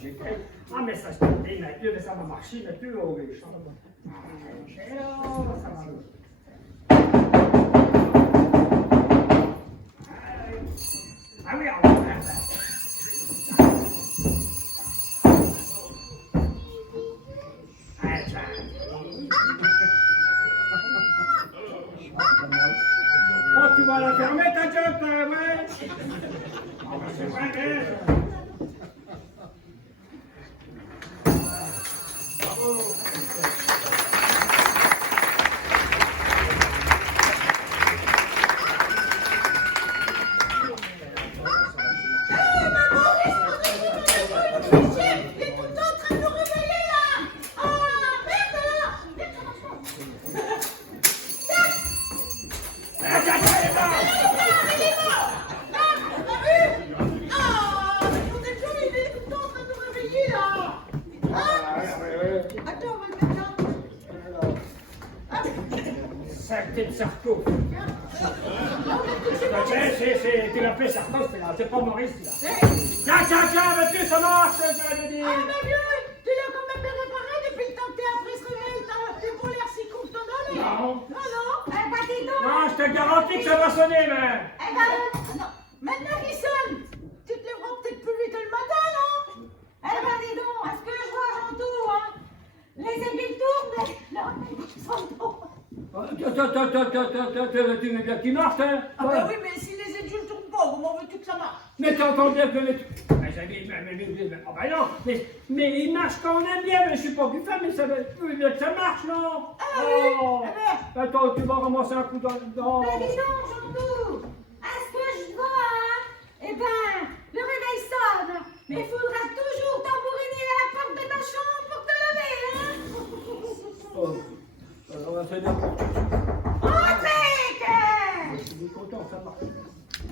j'étais. Ah, mais ça, je t'ai dit, mais ça m'a marché, mais plus haut, mais je sens pas. Ça m'a ah oui, on va faire ça. Oh, tu vas la fermer ta job, ouais. Oh, bah, c'est vrai, mais... Bravo. Sacré Sarko. Tu l'as fait Sarko, c'est pas Maurice, là. Tiens, monsieur, ça marche, je l'avais dit. Ah, mais vieux, tu l'as quand même bien réparé depuis le temps que t'es après ce réveil, t'es pas l'air si con que t'en donnes. Non. Ah non. Eh ben, dis donc. Non, je te garantis que ça va sonner, mais... Eh ben, non. Maintenant qu'il sonne, tu te lèveras peut-être plus vite le matin, non? Eh ben, dis donc, est-ce que je vois Jean-Tout, hein? Les aiguilles tournent, mais... Non, ils sont bons. Tu mets bien qu'il marche, hein? Ah ben oui, mais si les aiguilles ne tournent pas, comment veux-tu que ça marche? Mais t'entends bien que... Ah ben non, mais il marche quand on aime bien, mais je suis pas buffet, mais ça veut bien que ça marche, non? Ah oui, Oh. eh ben... Attends, tu vas ramasser un coup dans... Mais dis donc, Jean-Tout, est-ce que je vois, hein? Eh ben, le réveil sonne, mais il faudra toujours tambouriner à la porte de ta chambre pour te lever, hein? Oh, on va faire n'importe quoi. Entrez, Je suis content, ça marche.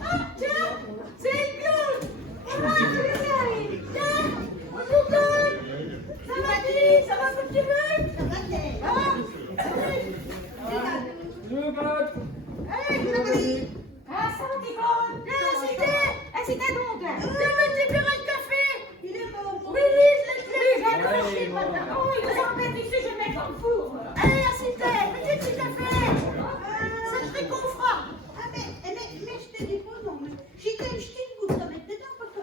ah, tiens, c'est le gueule. Voilà, tu les arrives. Tiens, on vous donne. Ça va, dit, ça va, mon petit peu? Ça va, t'es. Ah, Le vote. allez, ah, ça va, t'es bonne. Viens, c'était donc. Tu veux te faire un café? Il est bon. Oui, je l'ai fait. Oh, il nous embête ici, je vais le mettre dans le four. Allez, assistez, petit café. Ça te réconfort. Ah, mais je te dis pas non, mais j'ai une goutte à mettre dedans parce que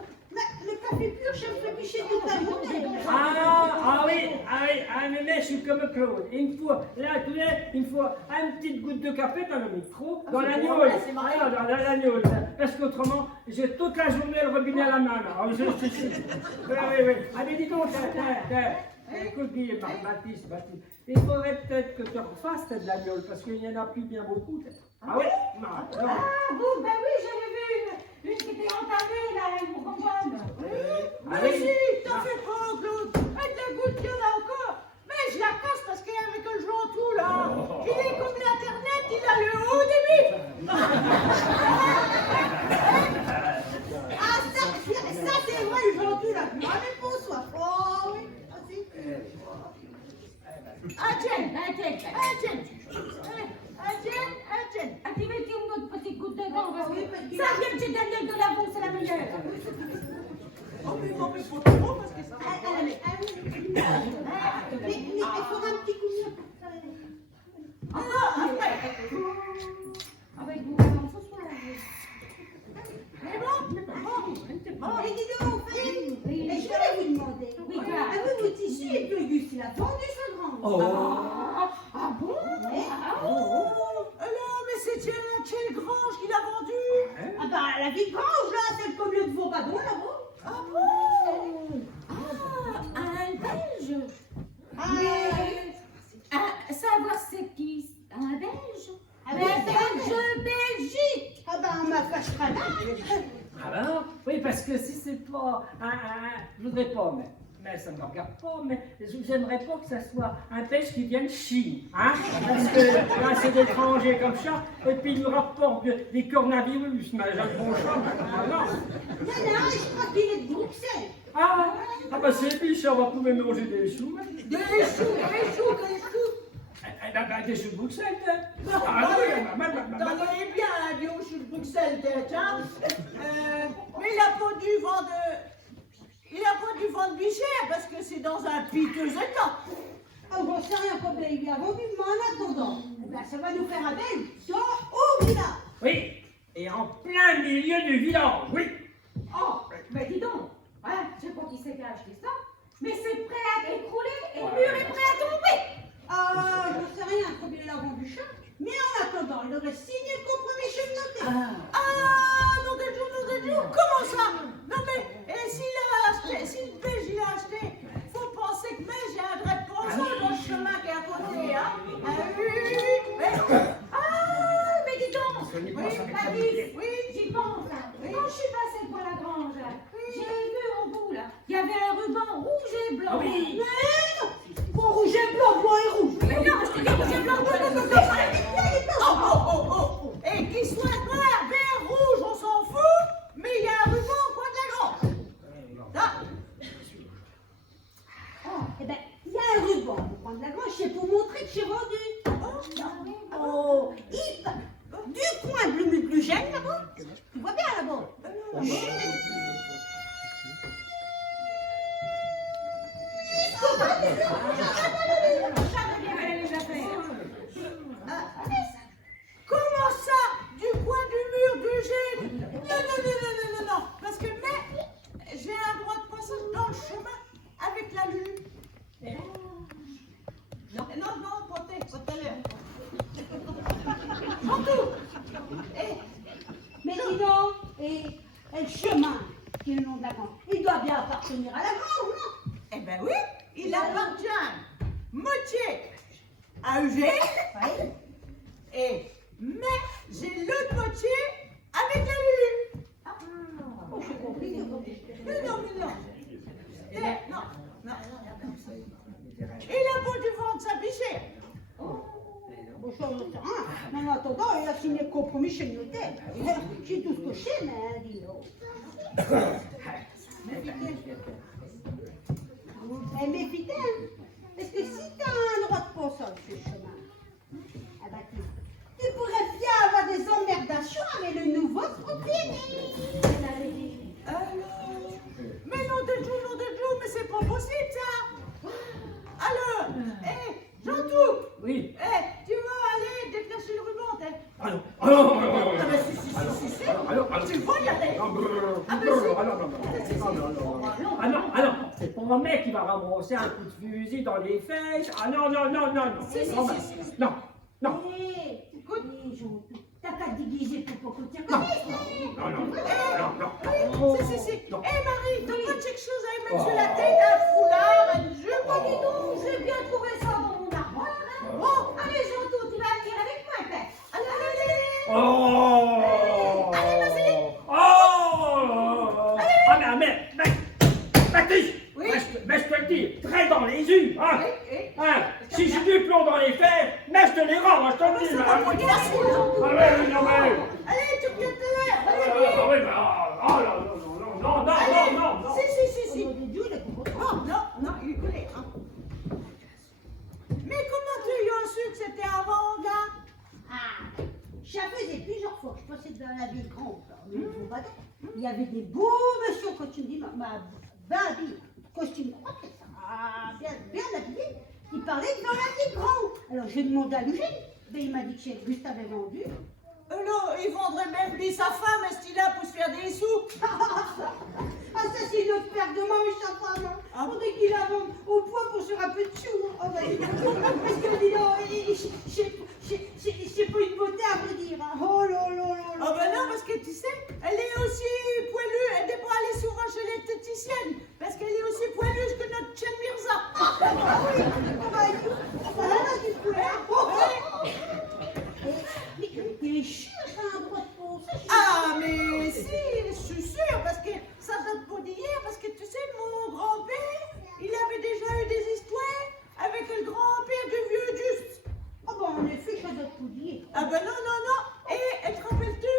le café pur, je me fais picher toute la journée. Mais je suis comme Claude. Il me faut, là, il me faut une petite goutte de café dans le micro, dans l'agneau. Dans l'agneau. Parce qu'autrement, j'ai toute la journée le robinet à la main. Alors, oui. Ah, mais dis donc, écoute, Baptiste, il faudrait peut-être que tu refasses de l'agneau, parce qu'il n'y en a plus bien beaucoup. Ah oui? Non. Ah, vous, ben oui, j'avais vu une qui était entamée, là, ils vous comprennent. Ah oui? Si, t'en fais pas, Claude. De la goutte, il y en a encore. Mais je la casse parce qu'avec le Jean-Tout, là, il est comme l'Internet, il a le haut débit. Ah, ça c'est vrai, le Jean-Tout, là. Ah, mais pour soi. Oh, oui. Ah, tiens. Activez-vous une autre petite goutte de vin, parce que ça vient de chez Daniel de la Bourse, c'est la meilleure. Oh, mais non, mais faut trop parce que ça. Mais il faudra un petit coup de main. Avec vous, ce soir. Mais bon, et dis donc, Fanny, je voulais vous demander. Oui, quoi? Ah oui, votre tissu est plus Auguste, il a vendu sa grande. Ah bon? Alors, mais c'est quelle grange qu'il a vendu? Ah bah, la vie grange, là, celle comme le de Vaupadon, là-bas. Ah bon? Un Belge? Ah, Savoir c'est qui? Un Belge? Ah, Un mais Belge Belgique! ah bah, on m'a fâchera là. Ah ben non, oui, parce que si c'est pas je voudrais pas, mais ça ne me regarde pas, mais j'aimerais pas que ça soit un pêche qui vient de Chine, hein, parce que là c'est d'étrangers comme ça, et puis ils nous rapportent des coronavirus, mais j'ai le bon choix, non. Non, je crois qu'il est de Bruxelles. Ah bah c'est biche, on va pouvoir manger des choux. Des choux. Des choux de Bruxelles, T'en avais bien un bio chez Bruxelles, tiens. Mais il a pas dû vendre. Il a pas dû vendre lui cher parce que c'est dans un piteux état. Ah, j'en sais rien combien il lui a vendu, mais en attendant, eh ben, ça va nous faire un bel temps au village. Oui, et en plein milieu du village, oui. Oh, mais dis donc, hein, je sais pas qui c'est qui a acheté ça, mais c'est prêt à écrouler et le mur est prêt à tomber. Ah, j'en sais rien combien il a vendu cher, mais en attendant, il aurait signé le compromis chez le notaire. Ah, nom de Dieu, comment ça? Non mais, et s'il a acheté, si le Belge il a acheté, faut penser que mais j'ai un vrai ponceau dans le chemin qui est à côté, hein? Ah oui, Mais dis donc, On y oui, pense avec sa Gladys, bouteille. oui, j'y pense. Quand je suis passée devant la grange, j'ai vu au bout, là, il y avait un ruban rouge et blanc. Ah oui. Bon, rouge et blanc, blanc et rouge. Mais non, je te dis rouge et blanc. Oh. Et qu'il soit noir, vert, rouge, on s'en fout, mais il y a un ruban au coin de la grange. Ça. Oh, eh ben, il y a un ruban au coin de la grange, c'est pour montrer que j'ai vendu. Oh, du coin de l'Humugène là-bas. Tu vois bien là-bas. Comment ça? Du coin du mur du gène? Non. Parce que mais j'ai un droit de passage dans le chemin avec la lune. Non, pas tout à l'heure. Surtout. Mais dis donc, et le chemin, qui est le nom de la grange, il doit bien appartenir à la grange, non? Eh ben oui, il appartient moitié à Eugène. Mais j'ai l'autre moitié avec la Lulu. Oh, j'ai compris. Mais non. Non. Il a beau du vendre sa bichette. Bon, ça, j'en sais rien. Mais en attendant, il a signé le compromis chez le notaire. J'ai tout ce que je sais, mais dis donc. Mais putain, parce que si tu as un droit de passage sur le chemin, ah bah, tu pourrais bien avoir des emmerdations avec le nouveau propriétaire. Mais nom de Dieu, mais c'est pas possible ça. Alors, Jean-Tout, Oui. tu vas aller déclencher le ruban, t'es. Tu vas y aller. Ah non, c'est pas un mec qui va ramasser un coup de fusil dans les fesses. Ah non. Non. Écoute, t'as pas déguisé pour que tu Non. Si. Marie, t'as pas quelque chose à mettre sur la tête, un foulard, un jupe? Dis donc, j'ai bien trouvé ça dans mon armoire. Hein. Oh. Allez, Jean-Tout, tu vas venir avec moi, père. Allez. Oh. Allez, vas-y. Oh. Ah mais, Baptiste. Oui. Mais je te le dis, très dans les yeux, hein. Oui. Hein, si j'ai du plomb dans les fesses, mais je te les rends, je te le dis. C'est pas moi qui la foule. Ah ouais, non mais. Allez, tu viens de l'air. Ah oui, mais non. Si. Non, il connaît. Mais comment tu as su que c'était avant, là? Ah, ça faisait plusieurs fois que je passais dans la ville grande, là, au niveau Badin. Il y avait des beaux messieurs en costume, bien habillés, costume croate, bien habillés, qui parlaient dans la ville grande. Alors j'ai demandé à l'Eugène, ben, il m'a dit que Gustave avait vendu. Non, il vendrait même lui sa femme, est-ce qu'il a pour se faire des sous? Ah, ça c'est notre père de maman et sa femme. On dit qu'il la vend au poids pour se faire un peu de sous. Ah bah dis donc, parce que dis donc, c'est pas une beauté à vous dire. Hein. Oh là. Ah ben non, parce que tu sais, elle est aussi poilue, elle n'est pas allée souvent chez l'esthéticienne, parce qu'elle est aussi poilue que notre Tchène Mirza. Ah oui, du coup, mais t'es sûr que t'as un droit de penser? Ah mais si, je suis sûre, parce que ça date pas d'hier, parce que tu sais, mon grand-père, il avait déjà eu des histoires avec le grand-père du vieux Juste. Ah bah en effet, ça date tout d'hier. Ah ben non. Et te rappelles-tu,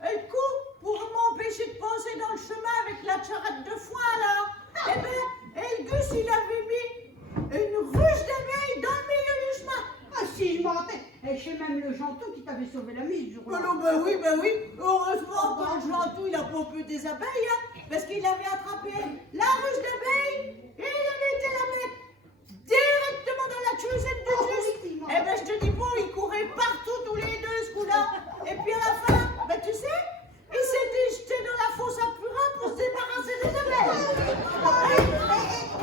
le coup pour m'empêcher de passer dans le chemin avec la charrette de foin là, eh ben, le Gus il avait mis une ruche d'abeilles dans le milieu du chemin. ben oui. Heureusement que le Gentou, il a pompé des abeilles, hein, parce qu'il avait attrapé la ruche d'abeilles et il avait été la mettre directement dans la cuisine du Juste. Eh ben, je te dis pas, il courait partout tous les deux, ce coup-là. Et puis à la fin, ben tu sais, il s'était jeté dans la fosse à purin pour se débarrasser des abeilles.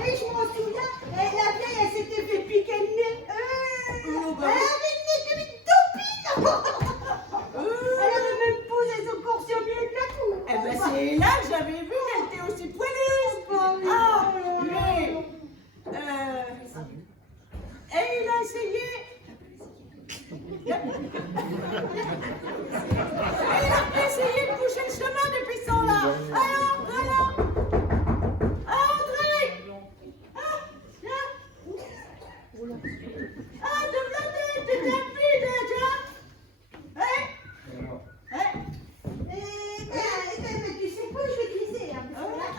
Et je m'en souviens, la vieille, elle s'était fait piquer le nez. Elle avait le nez comme une topine. Elle avait même posé son corps sur pied de la cour. Eh ben, c'est là que j'avais vu qu'elle était aussi poileuse. Ah, mais... et il a essayé... Il a essayé de boucher le chemin depuis ce temps-là. Alors, voilà. André! Ah, viens. Ah, te voilà, t'es rapide, tiens. Mais tu sais quoi, je vais te laisser.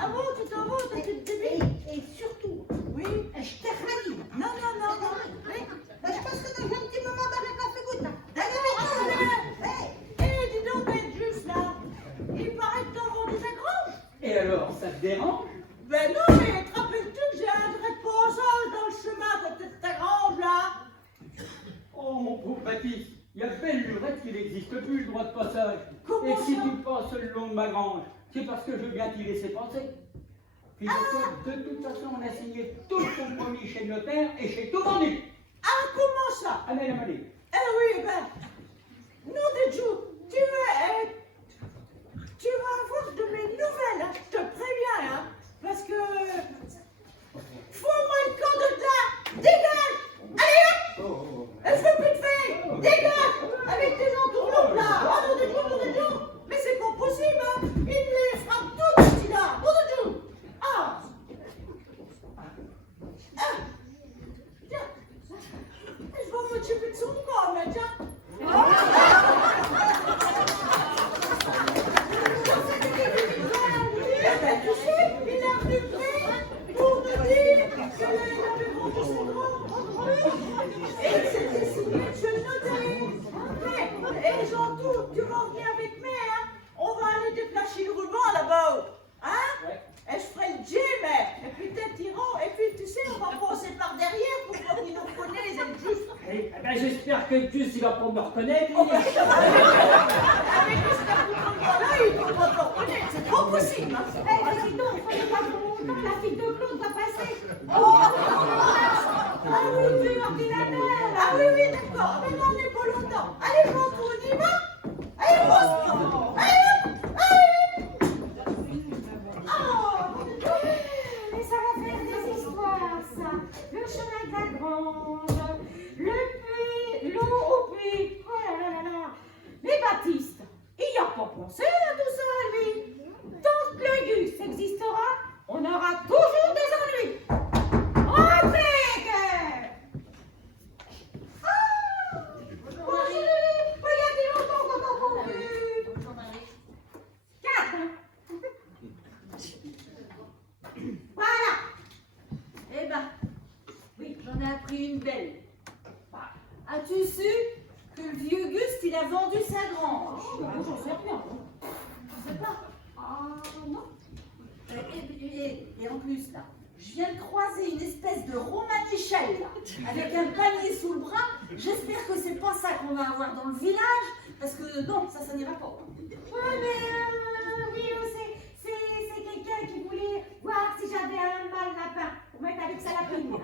Ah bon, tu t'en vas, t'as une débile. Et surtout, Oui. je t'ai rallié. Non. Oui. Je pense que dans un petit moment, dans le café goutte. Dis donc, Ben juste là, il paraît que t'en vends des agrands. Et alors, ça te dérange? Ben non, mais te rappelles-tu que j'ai un trait de passage dans le chemin à côté de ta grange là? Oh, mon pauvre Baptiste, il y a belle lurette qu'il n'existe plus le droit de passage. Comment Et si ça? tu passes le long de ma grange, c'est parce que je veux bien t'y laisser passer. Puis de toute façon, on a signé tout le compromis chez le notaire et chez tout vendu. Ah, comment ça? Allez, allez. Oui, ben, nom de Dieu, tu vas avoir de mes nouvelles, hein, je te préviens, hein, parce que... Fous-moi le camp de là, dégage! Allez, hop! Je veux plus de fées, dégage! Avec tes entourloupes là, oh, nom de Dieu, mais c'est pas possible, hein, il les frappe toutes ici là, nom de Dieu! Ah! Tiens, je vais m'occuper de son corps, mais tiens! Tu sais, il est revenu pour me dire que l'année avait vendu ses grands et que c'était signé chez le notaire. Et Gentou, tu vas venir avec moi, hein? On va aller déplacer le ruban là-bas, hein? Ouais. Et je ferai le gym, et puis peut-être Tyran, et puis tu sais, on va passer par derrière pour pas qu'ils nous reconnaissent, et juste. Eh ben, j'espère que Gus, il va pas me reconnaître. Avec ce là il ne peut pas te reconnaître, c'est trop possible. Hein? Dis donc, il fallait pas trop longtemps, la fille de Claude va passer. Ah oui, oui, ordinateur. Ah oui, d'accord. Mais non, on n'est pas longtemps. Allez, rentre, on y va. Allez, monte. Allez, hop. Mais ça va faire des histoires, ça. Le chemin de la grange, le puits, l'eau au puits. Oh là là là là. Mais Baptiste, il n'y a pas pensé à tout ça, lui. Tant que le Gus existera, on aura toujours des ennuis. Entrez! Bonjour! Regardez longtemps qu'on t'en vu. 4, hein? Voilà! Eh ben, oui, j'en ai appris une belle. As-tu su que le vieux Gust, il a vendu sa grange? J'en sais rien. Je sais pas. Ah non. Et en plus, là, je viens de croiser une espèce de romanéchelle, là, avec un panier sous le bras. J'espère que c'est pas ça qu'on va avoir dans le village, parce que non, ça n'ira pas. Ouais, mais oui, c'est quelqu'un qui voulait voir si j'avais un mâle lapin pour mettre avec sa lapine.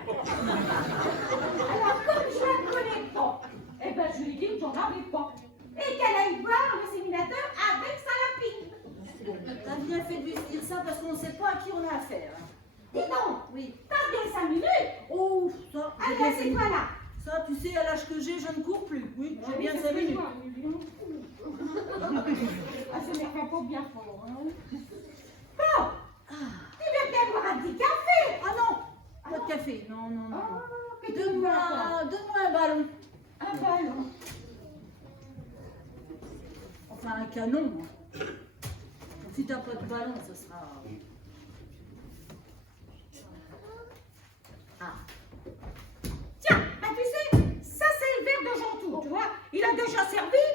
Alors, comme je la connais pas, eh ben, je lui ai dit que j'en avais pas. Et qu'elle aille voir le séminateur avec sa lapine. T'as bien fait de lui dire ça parce qu'on ne sait pas à qui on a affaire. Dis donc, Oui. t'as bien 5 minutes. Oh, ça, Ah j'ai ben, bien c'est 5 toi minutes. là. Ça, tu sais, à l'âge que j'ai, je ne cours plus. Oui, j'ai bien 5 minutes. Ah, ce n'est pas bien fort. Hein. Bon, tu veux bien boire un petit café? Ah non, pas de café. Non, non, non. Ah, qu'est-ce que tu Donne-moi veux, donne-moi un ballon. un ballon. Enfin, un canon. Si t'as pas de ballon, ça sera... Ah. Tiens, bah tu sais, ça c'est le verre de Gentou, tu vois. Il a déjà servi.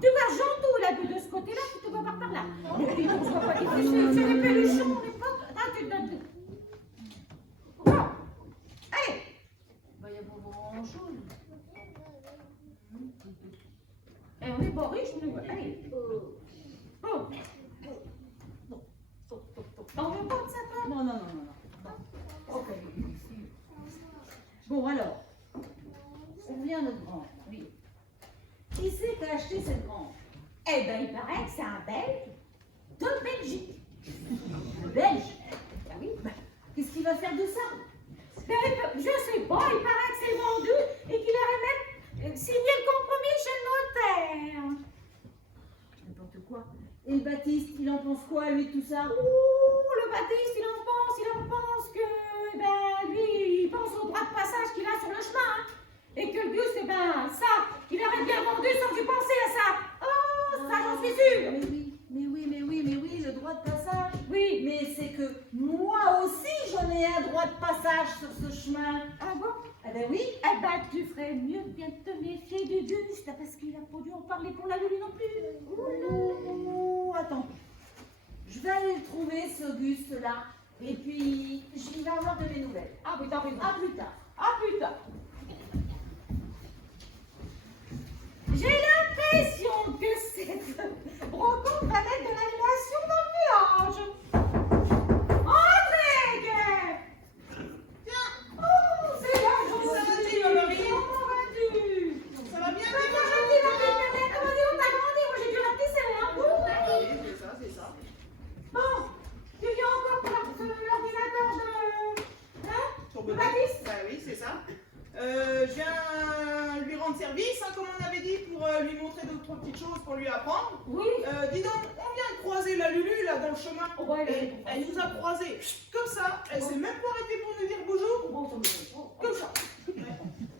Tu Tu vois Janto, là, de ce côté-là, tu te vois par là. Mais puis, on se voit pas qui fait, c'est les peluchons, on n'est pas... Ah, tu donnes... Bon, allez. Bah, il n'y a pas grand-chose. Et on est pas riches, nous. Allez. Oh. T'en veux pas de ça, toi? Non, non, non, non. Ok. Bon, alors, on revient à notre grange. Oui. Qui c'est qui a acheté cette grange? Eh ben, il paraît que c'est un Belge de Belgique. Le Belge. Ah oui. Qu'est-ce qu'il va faire de ça? Ben, je sais pas, il paraît que c'est vendu et qu'il aurait même signé le compromis chez le notaire. N'importe quoi. Et le Baptiste, il en pense quoi, lui, de tout ça? Ouh, le Baptiste, il en pense que, ben, lui, il pense au droit de passage qu'il a sur le chemin, hein. Et que le Gus, eh ben, ça, il aurait bien vendu sans y penser à ça. Oh, ça, j'en suis sûre. Mais oui, le droit de passage. Oui. Mais c'est que moi aussi, j'en ai un droit de passage sur ce chemin. Ah bon? Ah ben oui. Eh ben, tu ferais mieux de bien te méfier du Gus, parce qu'il a pas dû en parler pour la Lulu non plus. Ouh, attends. Je vais aller le trouver, ce Auguste-là. Et puis, je vais avoir de mes nouvelles. Ah oui, t'as raison. À plus tard. À plus tard. J'ai l'impression que cette rencontre va mettre de l'animation dans le village. Entrez, Guy. Oh, c'est là, Ça va, Tina Marie? Comment vas-tu? Ça va bien, Comment Tina vas-tu, ma petite bébé? Comment dis on t'a grandi? Moi, j'ai dû rapetisser, hein? Oui, c'est ça. Bon, tu viens encore pour l'ordinateur de... Hein? Ton De bébé? Baptiste? Bah oui, c'est ça. Je viens lui rendre service, hein, comme on avait dit, pour lui montrer deux, trois petites choses pour lui apprendre. Oui. Dis donc, on vient de croiser la Lulu, là, dans le chemin. Oh, ouais, Et elle nous a croisés, comme ça. Elle s'est même pas arrêtée pour nous dire bonjour. Bon, ça me fait pas. Comme ça.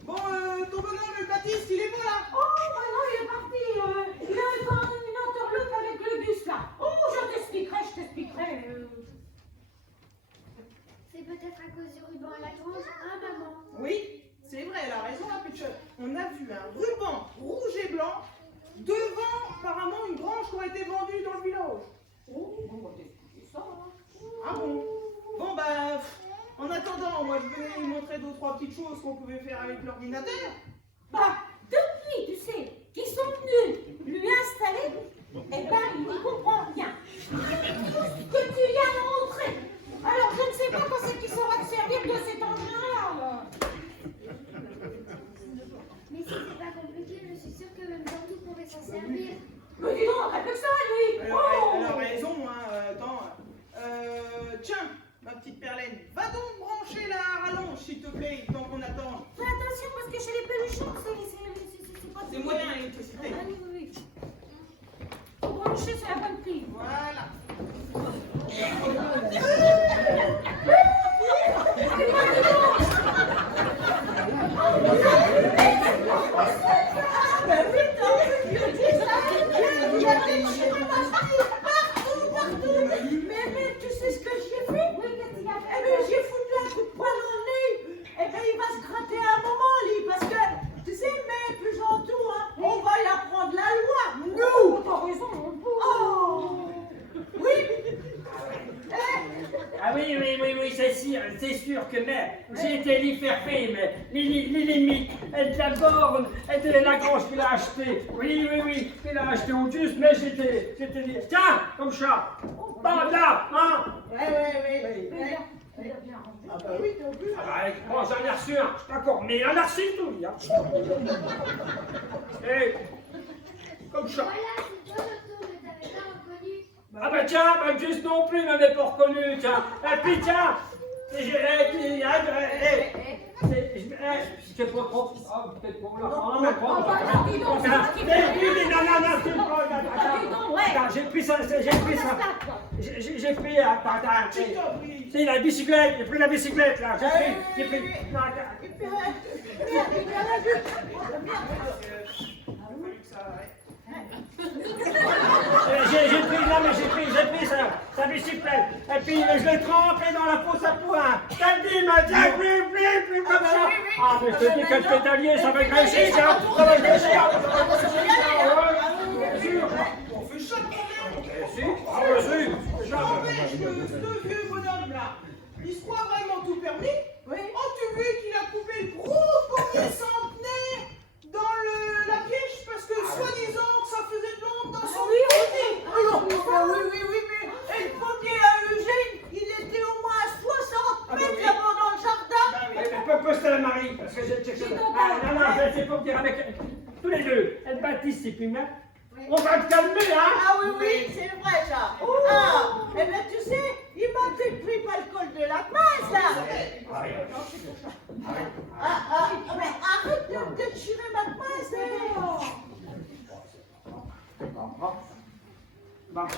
Bon, ton bonhomme, le Baptiste, il est pas là. Oh, mais non, il est parti. Il a quand même une entourloupe avec le bus là. Oh, je t'expliquerai. C'est peut-être à cause du ruban à la grange, hein, maman? Oui, c'est vrai, elle a raison, la petite. On a vu un ruban rouge et blanc devant, apparemment, une branche qui a été vendue dans le village. Oh, on va t'expliquer ça. Hein. Ah bon? Bon, bah, en attendant, moi, je venais lui montrer deux, trois petites choses qu'on pouvait faire avec l'ordinateur. Bah, depuis, tu sais, qu'ils sont venus lui installer, eh ben, il n'y comprend rien. Que tu y as montré. Alors, je ne sais pas quand c'est qu'il saura te servir de cet engin-là. Mais si c'est pas compliqué, je suis sûre que même Zantou pourrait s'en servir. Mais dis donc, répète ça, lui. Elle a raison, hein, attends. Tiens, ma petite Perlaine, va donc brancher la rallonge, s'il te plaît, tant qu'on attend. Fais attention, parce que chez les peluchons, c'est pas... C'est moyen l'électricité. Ah, oui. Faut brancher sur la bonne prise. Voilà. Mais tu sais ce que j'ai fait? Oui, qu'est-ce qu'il a fait? Eh bien, j'ai foutu un coup de poing dans le nez. Eh bien, il va se gratter à un moment, lui, parce que, tu sais, mais plus en tout, hein, on va y apprendre la loi. Nous! T'as raison, mon pauvre. Oh! Oui! Ah oui, c'est sûr que mais j'ai été l'y faire faire, mais les limites, de la borne, de la grange qu'il a acheté. Oui, qu'il a acheté au juste, mais j'étais dit, tiens, comme ça, là, hein. Ouais. Ah bah oui, t'as vu. Ah bah, bon, j'en ai reçu un, je suis d'accord, mais il en a reçu tout, lui, hein. Et, comme ça. Voilà, c'est toi, Zantou, je t'avais pas reconnu. Ah bah tiens, bah juste non plus, il m'avait pas reconnu, tiens. Et puis tiens, c'est pas trop. Ah, peut-être pour là. Non, mais pas. Non, attends, j'ai pris ça. J'ai pris, attends, c'est la bicyclette, j'ai pris la bicyclette là, j'ai pris. Non, J'ai pris sa bicyclette, et puis je l'ai trempé dans la fosse à poing. T'as dit, m'a dit, plus comme ça. Ah, mais je te dis que le pédalier, ça va grécher, ça va grécher. Il se croit vraiment tout permis. Oui. Oh, tu veux qu'il a coupé le gros pommier centenaire dans la piège parce que soi-disant que ça faisait de l'ombre dans son pommier. Alors, oui, mais et le pommier à Eugène, il était au moins à 60 mètres là-bas dans le jardin. Mais pose la Marie, parce que j'ai checké. Ah non, c'est pour dire avec tous les deux. Elle Baptiste et puis moi. On va te calmer, hein? Ah oui, c'est vrai ça. Ah, eh bien tu sais, il m'a peut-être pris pas le col de la masse là. Mais arrête de tirer ma masse. Bon, dans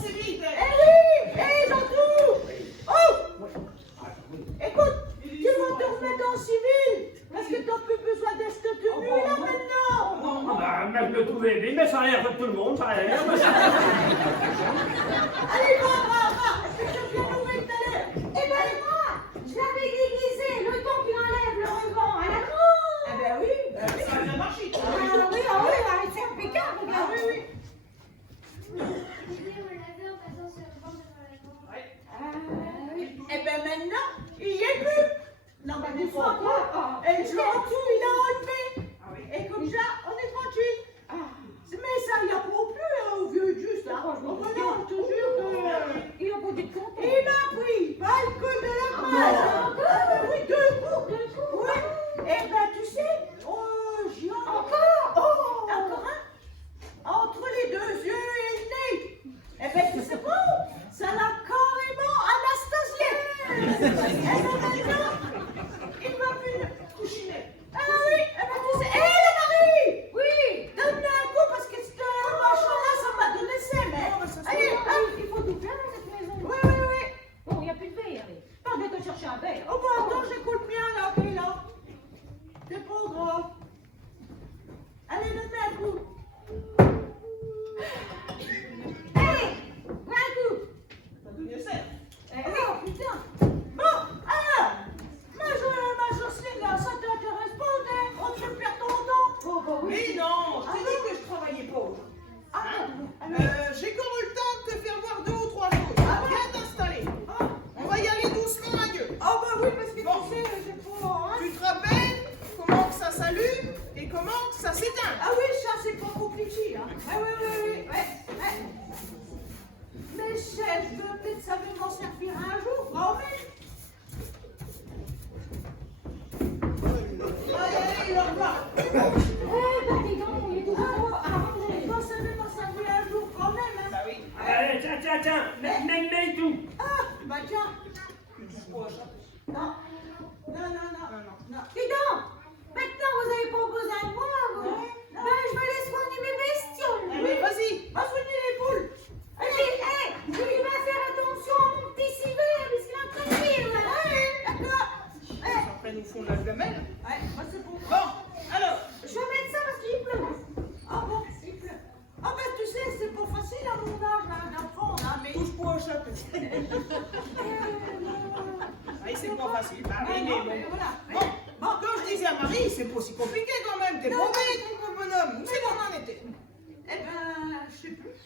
ses vies. Hé, Jean-Tout. Oh, écoute, tu vas te remettre en civil parce que t'as plus besoin d'être tenu là maintenant. je me trouvais bien, mais ça a l'air de tout le monde, ça a l'air. Allez, va. Est-ce que tu viens d'ouvrir tout à l'heure? Eh ben moi, je l'avais déguisé le temps qu'il enlève le ruban à la grande. Eh ben oui, ça a bien marché. Ah oui, c'est impeccable. Ah oui. L'idée, on l'avait en passant sur le banc devant la porte. Eh ben maintenant, il y est plus. Non, mais des fois quoi? Et le jour en dessous, il a enlevé. Et comme ça, on est tranquille. Mais ça, il n'y a pas plus au vieux juste là. On regarde toujours que. Il a beau être content. Il m'a pris pas le coup de la masse. Oui, 2 coups. Oui. Eh ben tu sais, j'y encore un. Entre les 2 yeux et le nez. Eh ben tu sais quoi? Ça l'a carrément anastasié. Eh ben maintenant, il va plus couchiner. Ah oui, eh ben tu sais, hé la Marie! Oui, donne-moi un coup parce que ce machin-là, ça m'a donné ses mais. Allez, hop. Il faut tout faire dans cette maison. Oui. Bon, il n'y a plus de verre. Pas de te chercher un verre. Oh bah attends, j'écoute bien là, qui est là. C'est pas grave. Allez, donne-moi un coup. Allez, un coup. Ça donne ça. Oh putain. Bon, alors, ma Jocelyne, là, ça t'intéresse pas, on te fait perdre ton temps? Mais non, je t'ai dit que je travaillais pas aujourd'hui. J'ai encore eu le temps de te faire voir 2 ou 3 choses. Viens t'installer. On va y aller doucement à Dieu. Ah bah oui, parce que Bon. tu sais, c'est pas... Hein? Tu te rappelles comment que ça s'allume et comment que ça s'éteint? Ah oui, ça c'est pas compliqué, hein. Oui. Mais chef, je veux peut-être savoir m'en servir un jour, quand même. Allez, il en va. Eh ben dis donc, il est toujours arrangé. Je dois savoir m'en servir un jour, quand même, hein. Bah oui. Allez, tiens, même et tout. Ah, bah tiens. Tu touches pas à ça. Non. Dis donc, maintenant vous n'avez pas besoin de moi, vous. Ben, je me laisse soigner mes bestioles. Oui, vas-y. Va soigner les poules. Allez, tu vas faire attention à mon petit civet, parce qu'il est en train de rire, là. D'accord. Après nous font la gamelle. Ouais, moi c'est bon. Bon, alors. Je vais mettre ça parce qu'il pleut. Ah bon, il pleut. Ah ben tu sais, c'est pas facile à mon âge là, d'apprendre, hein, mais... Touche pas à ça. Oui, c'est pas facile. Bah oui, mais bon. Voilà. Bon, comme je disais à Marie, c'est pas si compliqué quand même. T'es pas bête, mon bonhomme. Où c'est qu'on en était? Eh ben, je sais plus.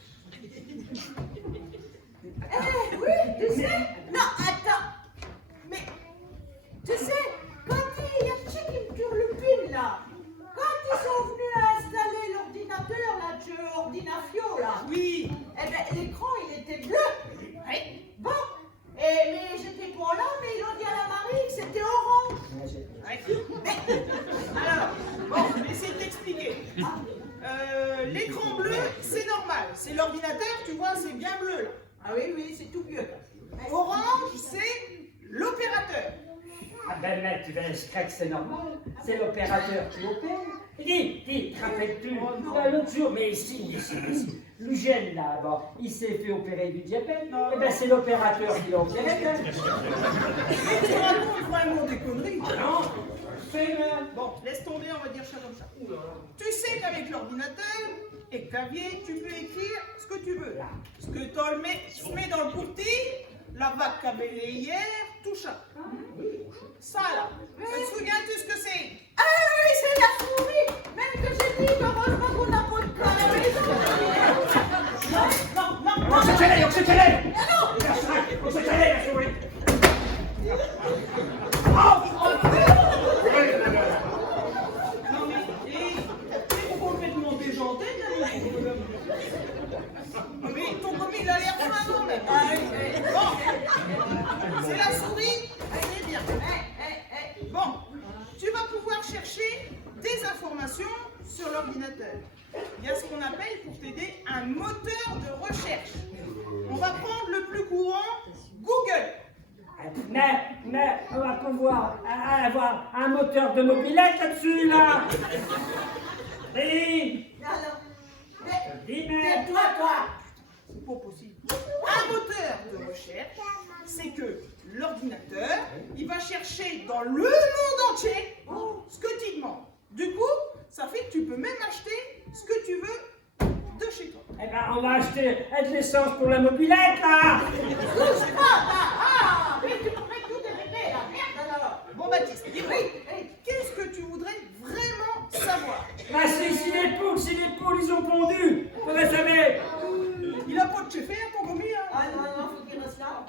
Oui, tu sais... Non, attends. Mais, tu sais, quand il y a Chicken Turlupine là, quand ils sont venus installer l'ordinateur là, chez Ordinafio là, Oui. eh ben, l'écran il était bleu. Oui. Bon, mais j'étais pas là, mais ils ont dit à la Marie que c'était orange. Alors, bon, essaye de t'expliquer. L'écran bleu, c'est normal. C'est l'ordinateur, tu vois, c'est bien bleu là. Ah oui, c'est tout vieux. Orange, c'est l'opérateur. Ah ben mais tu vas que c'est normal. C'est l'opérateur qui opère. Dis, te rappelles-tu l'autre jour, mais ici, Lugène là-bas, il s'est fait opérer du diabète. Eh ben c'est l'opérateur qui l'a opéré. Mais tu racontes vraiment des conneries. Non, c'est Bon, laisse tomber, on va dire ça comme ça. Tu sais qu'avec l'ordinateur et clavier, tu peux écrire ce que tu veux. Ce que tu mets dans le pouti, la vague qu'a bêlée hier, tout ça. Ça là, te souviens-tu ce que c'est? Ah oui, c'est la souris. Même que j'ai dit heureusement qu'on n'a pas de cas à la maison. On se calait, on se calait. On se calait, la souris. d'informations sur l'ordinateur. Il y a ce qu'on appelle pour t'aider un moteur de recherche. On va prendre le plus courant, Google. Mais on va pouvoir avoir un moteur de mobilette là-dessus, là. Oui. Alors, Dis, mais mais... toi, C'est pas possible. Un moteur de recherche, c'est que l'ordinateur, il va chercher dans le monde entier ce que tu demandes. Du coup, ça fait que tu peux même acheter ce que tu veux de chez toi. Eh ben, on va acheter de l'essence pour la mobilette, là. mais tu pourrais tout déréglé, la merde alors. Bon Baptiste, dis-moi, qu'est-ce que tu voudrais vraiment savoir? Bah, si les poules, ils ont pondu. Vous savez. Il a pas de chef faire ton commis, hein? Ah non, faut qu'il reste là.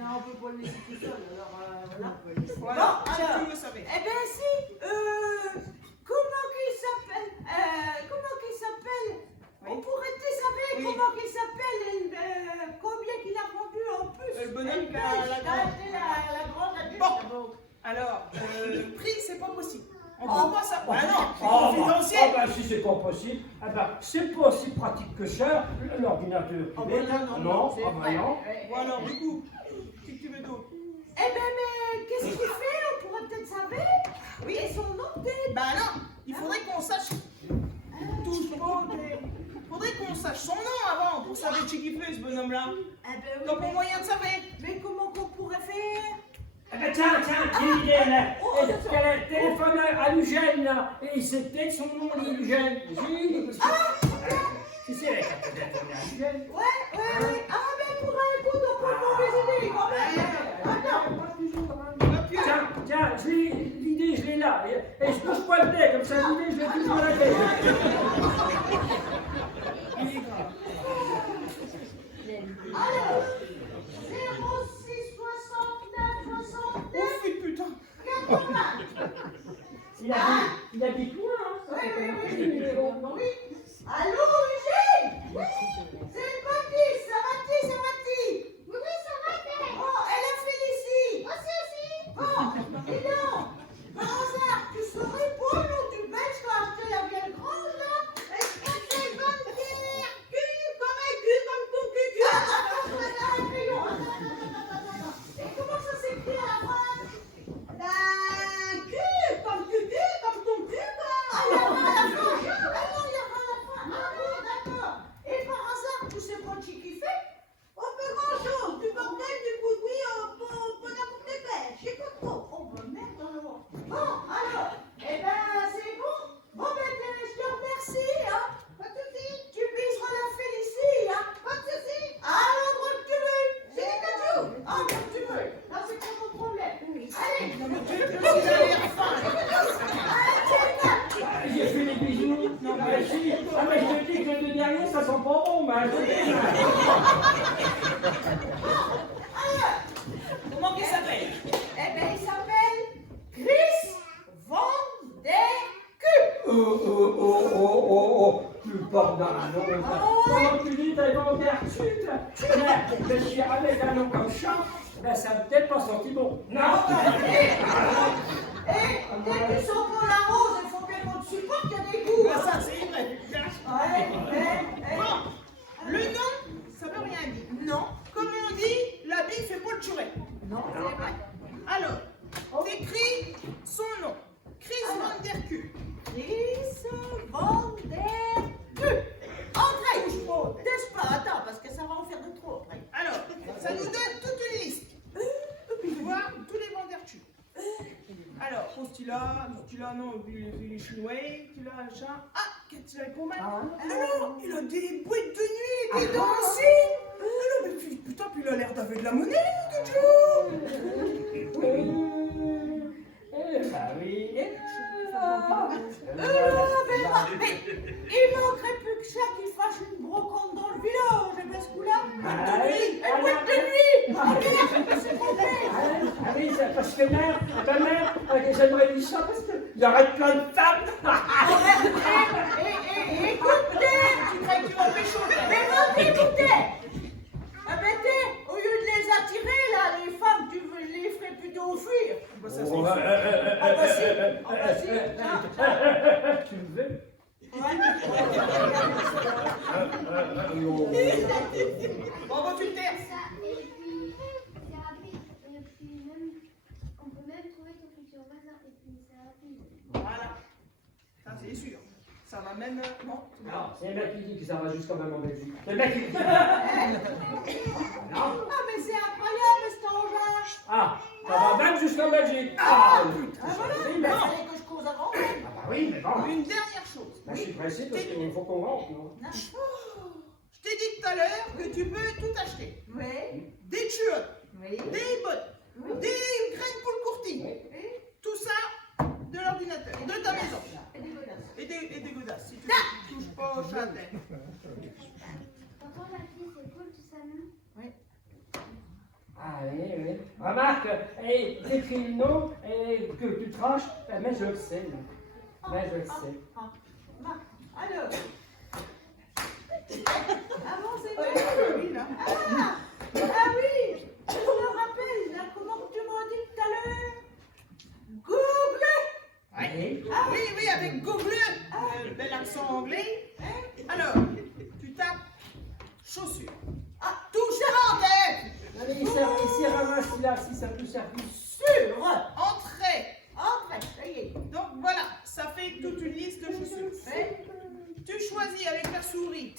Non, on peut pas le laisser tout seul, alors voilà. Voilà, Bon, si alors, tu veux savoir. eh bien si, comment qu'il s'appelle, Oui. on pourrait te savoir Oui. comment qu'il s'appelle, combien qu'il a vendu en plus. Le bonhomme qui a la T'as grande. acheté la grande adulte. Bon. Alors, le prix, c'est pas possible. On peut pas savoir. Ah non, c'est Oh, confidentiel. bah, si c'est pas possible, eh ben, c'est pas aussi pratique que ça, l'ordinateur. Oh, privé. bah, non, c'est ah, bah, vrai. non. Bon alors, du coup, qu'est-ce que tu veux d'autre? Eh ben, mais qu'est-ce qu'il fait? On pourrait peut-être savoir. Oui. Et son nom peut-être. Bah non, il faudrait qu'on sache. Touche pas, faudrait qu'on sache son nom avant pour savoir qui il fait ce bonhomme-là. Eh ben oui, T'as pas moyen de savoir. mais comment qu'on pourrait faire? Eh ben, tiens, j'ai une idée, là. Elle téléphone à Lugène, là. Et c'est peut-être son nom, Lugène. Si, si, elle a téléphoné à Lugène. Ouais. Ah, mais pour un coup, on peut mauvaise idée quand même. Attends. Tiens, l'idée, je l'ai là. Et je bouge pas le nez, comme ça, l'idée, je l'ai toujours dans la tête. Alors, 06 69 69 Oh, fut de putain. 80. Il habite loin, hein. Oui. Allô, Eugène? Oui. C'est Baptiste, ça va-t-il? Oui, ça va. Oh, elle a Félicie. Aussi. Bon, dis donc. Par hasard, tu saurais pas le nom du belge qui a acheté la vieille grande, là? Est-ce que c'est Van der Cul, comme un cul, comme ton cul? Attends, attends. Et comment ça s'écrit à la fin? Ben, cul, comme cucu, comme ton cul, quoi. Ah, il y a rien à la fin. Ah non, il y a rien à la fin. Ah bon, d'accord. Et par hasard, tu sais pas qui fait? On peut grand-chose. Du bordel, du boui-boui, pas n'importe quoi. Je sais pas trop. Oh, ben merde alors. Bon, alors, eh ben, c'est bon. Bon, ben, je te remercie, hein. Pas de souci. Tu biseras la Félicie, hein. Pas de souci. À l'endroit que tu veux. C'est comme tu veux. Ah, comme tu veux. Là, c'est pas mon problème. Allez. J'ai fait des bisous. Non, mais si. Ah, mais je te dis que les deux derniers, ça sent pas bon, mais Comment qu'il s'appelle? Eh ben, il s'appelle Chris Van der Kup. Oh, tu parles d'un nom. Comment tu dis, t'as vendu un chute? Mais je suis avec un nom comme ça, ben ça n'a peut-être pas senti bon. Non. Et dès qu'ils sont pour la rose, il faut bien qu'on te supporte, il y a des goûts. Ah, ça, c'est vrai. Bon, le nom, ça veut rien dire. Non, Comme on dit, la bille fait pas le churet. non, c'est vrai. Alors, t'écris son nom. Chris Van der Kup. Chris Van der Kup. Entrez. N'est-ce pas? Attends, parce que ça va en faire de trop après. Alors, ça nous donne toute une liste. Tu vois, tous les Van der Kup. Alors, Postula, non, il est chinois, tu l'as un chat. Ah, qu'est-ce que tu as pour moi? Alors, il a des boîtes de nuit, des dancing. Alors, mais putain, puis il a l'air d'avoir de la monnaie, du jour. Bah oui. Mais il manquerait plus que ça qu'il fasse une brocante dans le village, et ben ce coup-là, boîte de nuit. Ah merde, c'est complet. Ah oui, c'est parce que mère, j'aimerais dire ça parce qu'il y aurait plein de femmes. Écoutez, Tu crois que tu vas pécho? mais non, écoutez. Ah ben au lieu de les attirer, là, les femmes, tu les ferais plutôt fuir. Bah, ça, Oh, c'est Ah bah si, ah bah si. Bon, tu le taire. Ça, et puis c'est rapide. Et puis même, on peut même trouver ton futur voisin. Et puis c'est rapide. Voilà. Ça, c'est sûr. Ça va même. Bon. Non, c'est le mec qui dit que ça va juste quand même en Belgique. C'est le mec qui dit. Non. Ah, mais c'est incroyable cet engin. Ah, ça va même jusqu'en Belgique. Ah, putain. Ah, voilà. Oui, Il mais bon. fallait que je cause avant. Ah bah oui, mais bon. Une dernière chose. Là, je suis pressé parce qu'il faut qu'on rentre, non? Je t'ai dit tout à l'heure que tu peux tout acheter. Oui, Des chiottes, oui. des bottes, des graines pour le courtis. Tout ça de l'ordinateur, de ta maison. Et des godasses. Et des godasses, si tu touches pas au châtain. Papa, la fille, c'est cool tout ça, non? Ah oui, oui. Remarque, t'écris le nom et que tu tranches, mais je le sais. Mais je le sais. Alors. Ah bon, c'est vrai? Oui, là. Ah oui, je me rappelle, là, comment tu m'as dit tout à l'heure? Google. Oui, oui, avec Google, bel accent anglais. Alors, tu tapes chaussures. Ah, touche la Allez, ici, ramasse là, si ça peut servir. sur. entrée. Après, ça y est. Donc voilà, ça fait toute une liste de chaussures. Tu choisis avec la souris.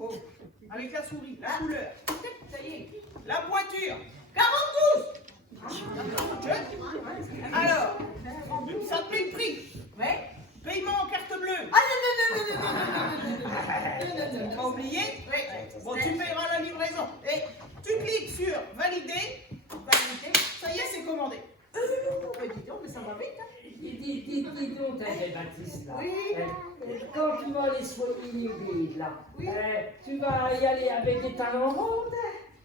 Oh, avec la souris, la couleur, Ça y est. la pointure. 42. Alors, ça te met le prix. Ouais. Paiement en carte bleue. Ah non. Pas oublié. Bon, tu paieras la livraison. Et tu cliques sur valider. Ça y est, c'est commandé. Dis donc, mais ça va vite. Hein. Dis donc, Baptiste, là. Oui. Quand tu vas aller soigner vide, là, Oui. tu vas y aller avec des talons ronds.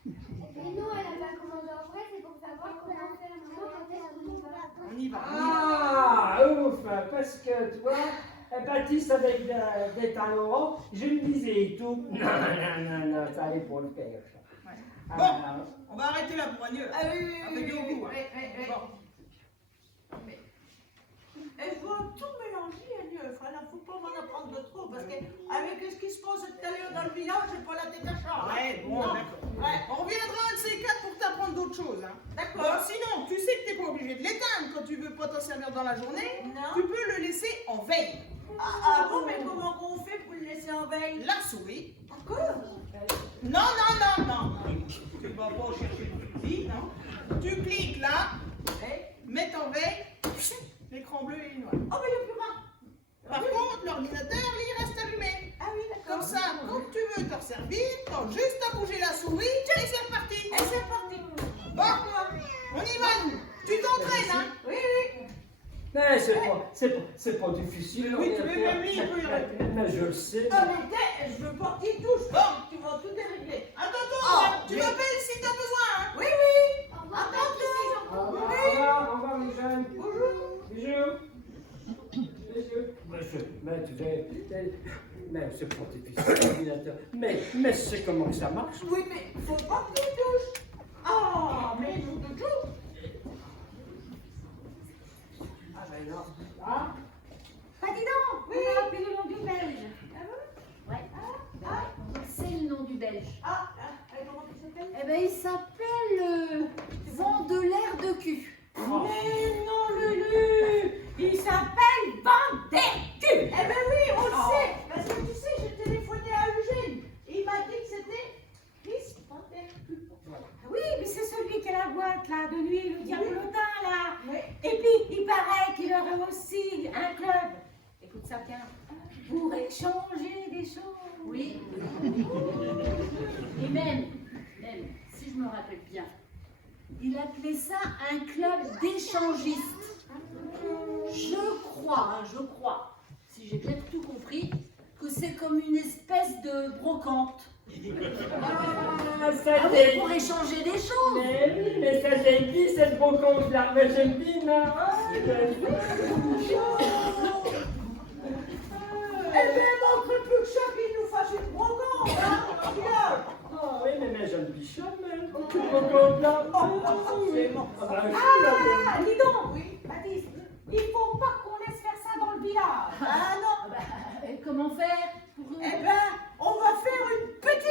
Mais non, elle a pas commandé en vrai, c'est pour savoir comment faire maman quand est-ce qu'on y va. On y va. Ah, ouf, parce que, tu vois, Baptiste avec des talons ronds, je me disais tout. Non, ça allait pour le faire. Ouais. Ah, Bon, on va arrêter la poigneux. Ah oui. Avec le goût. Hein. Oui. Bon. Elle va tout mélanger, Agnès. Alors, faut pas m'en apprendre de trop, parce qu'avec ce qui se passe tout à l'heure dans le village, j'ai pas la tête à chat. Ouais, bon, Non. d'accord. Ouais. On reviendra un de ces quatre pour t'apprendre d'autres choses. Hein. D'accord. Bon, sinon, tu sais que t'es pas obligé de l'éteindre quand tu veux pas t'en servir dans la journée. Non. Tu peux le laisser en veille. Ah bon, mais comment on fait pour le laisser en veille? La souris. Encore? Non. Tu vas pas chercher le petit, non. Tu cliques là, mets en veille, l'écran bleu et noir. Oh, mais il n'y a plus rien. Par contre, l'ordinateur, lui, il reste allumé. Ah oui, d'accord. Comme ça, quand tu veux t'en servir, t'as juste à bouger la souris et c'est reparti. Et c'est parti. Bon, on y va, nous. Tu t'entraînes, hein. Oui. mais c'est pas difficile. Oui, tu veux même lui, il peut y répondre. Mais je le sais. Ah, mais je veux pas qu'il touche. Bon. Tu vas tout dérégler. Attends, tu oui. m'appelles si t'as besoin, hein. Oui. Au revoir, Au Baptiste, revoir, au revoir les jeunes. Bonjour. Bisous. Mais tu sais, mais c'est pas difficile, l'ordinateur. Mais c'est comment que ça marche. Oui, mais faut pas qu'il touche. Ah, mais il faut que touche. Ah ben non. Ah, Bah dis donc, Oui. on va appeler le nom du Belge. Ah bon? Ouais. C'est le nom du Belge. Et comment il s'appelle? Eh ben il s'appelle Vandelaire de cul. Mais non, Lulu. Il s'appelle Van der Cul. Eh ben oui, on le sait. Parce que tu sais, j'ai téléphoné à Eugène. Il m'a dit que c'était Chris Van der Cul. Oui, mais c'est celui qui a la boîte là, de nuit, le diablotin là. Oui. Et puis il paraît qu'il aurait aussi un club. Écoute ça bien. Pour échanger des choses. Oui. Et même, si je me rappelle bien, il appelait ça un club d'échangistes. Je crois, si j'ai bien tout compris, que c'est comme une espèce de brocante. ah, ça Ah oui, t'est- pour échanger des choses. Mais oui, mais ça j'aime bien cette brocante là. Mais j'aime bien, hein. Eh bien, manquerait plus que ça qu'il nous fasse une brocante, hein. Regarde. Ah oui, mais jeune bichonne, cette brocante là. C'est bon. Ah ben, je suis là. Ah, dis donc, Oui. Baptiste, il faut pas qu'on laisse faire ça dans le village. Ah non. Comment faire pour... Eh ben, on va faire une petite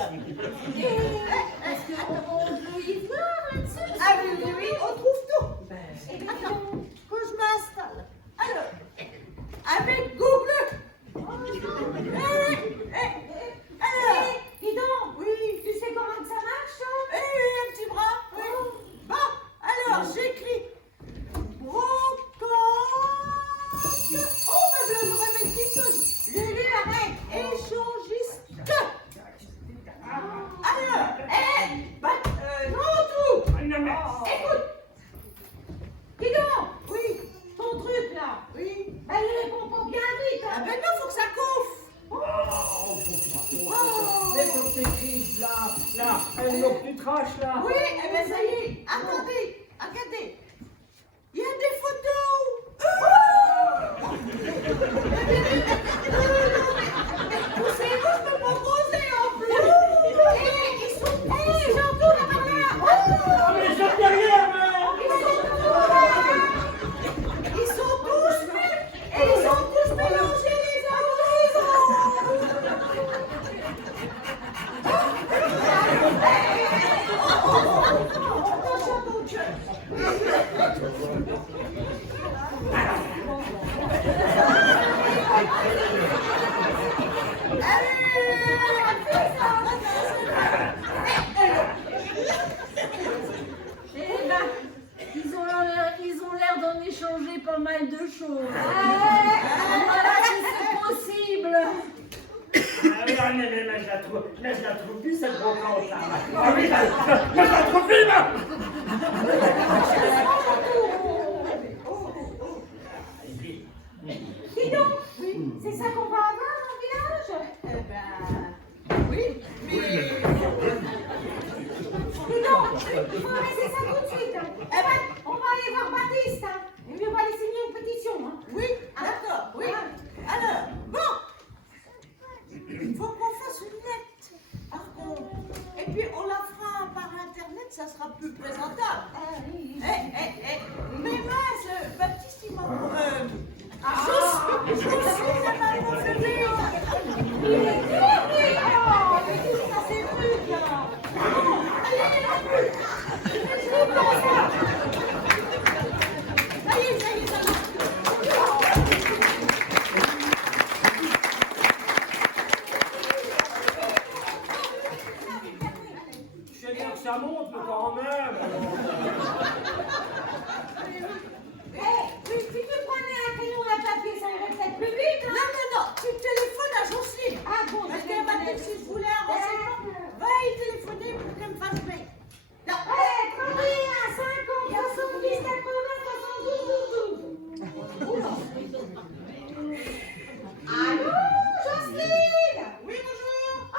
Est-ce qu'on peut y voir là-dessus? Ah oui, oui, oui, on trouve tout. Attends, que je m'installe. Alors, avec Google. Alors, Dis donc, oui. tu sais comment que ça marche, ça? Un petit bras. Oui. Bon, alors, j'écris. Brocante. Oh, ben, je me rappelle qui chose. Lulu, arrête. Échangiste. Alors, non, tout. Non, mais... Écoute, dis donc, Oui, ton truc là, oui. bah, il répond pas bien vite. Ah Hein. ben non, faut que ça chauffe. Mais quand t'écrives là, un mot que tu traches là. Oui, eh ben ça y est. Attendez, regardez. Il y a des photos. Vous savez, je peux pas poser en plus. Ils sont tous là par là. Ah, mais je derrière, mais... Ils sont tous faits. Et ils ont tous mélangé les uns aux Attention, donc. Eh ben, ils ont l'air d'en échanger pas mal de choses. Voilà si c'est possible. Ah oui, mais je la trouve plus, cette brocante là. Ah oui, je la trouve plus, là. Dis donc, c'est ça qu'on va avoir dans le village? Eh ben, oui, mais... Dis donc, il faut arrêter ça tout de suite. Hein. Eh ben, on va aller voir Baptiste. Hein. Et puis on va aller signer une pétition. Hein. Oui, d'accord, oui. Alors, bon, il faut qu'on fasse une lettre, par contre. Et puis on la fera par internet, ça sera plus présentable. Mais mince, Baptiste, il m'a... Je suis la maman de Léo. Il est dur, lui. Oh, mais dis ça, c'est rude, là. Ça y est, ça y est. Je sais bien que ça monte, mais quand même. Si tu prenais un crayon et un papier, ça irait peut-être plus vite. Hein. Non, tu téléphones à Jocelyne. Ah bon, Parce qu'elle m'a dit que si je voulais un renseignement, va y téléphoner pour qu'elle me fasse payer. Non. 31, 50, 70, 80, 72, 12. Allô, Jocelyne? Oui, bonjour. Ah,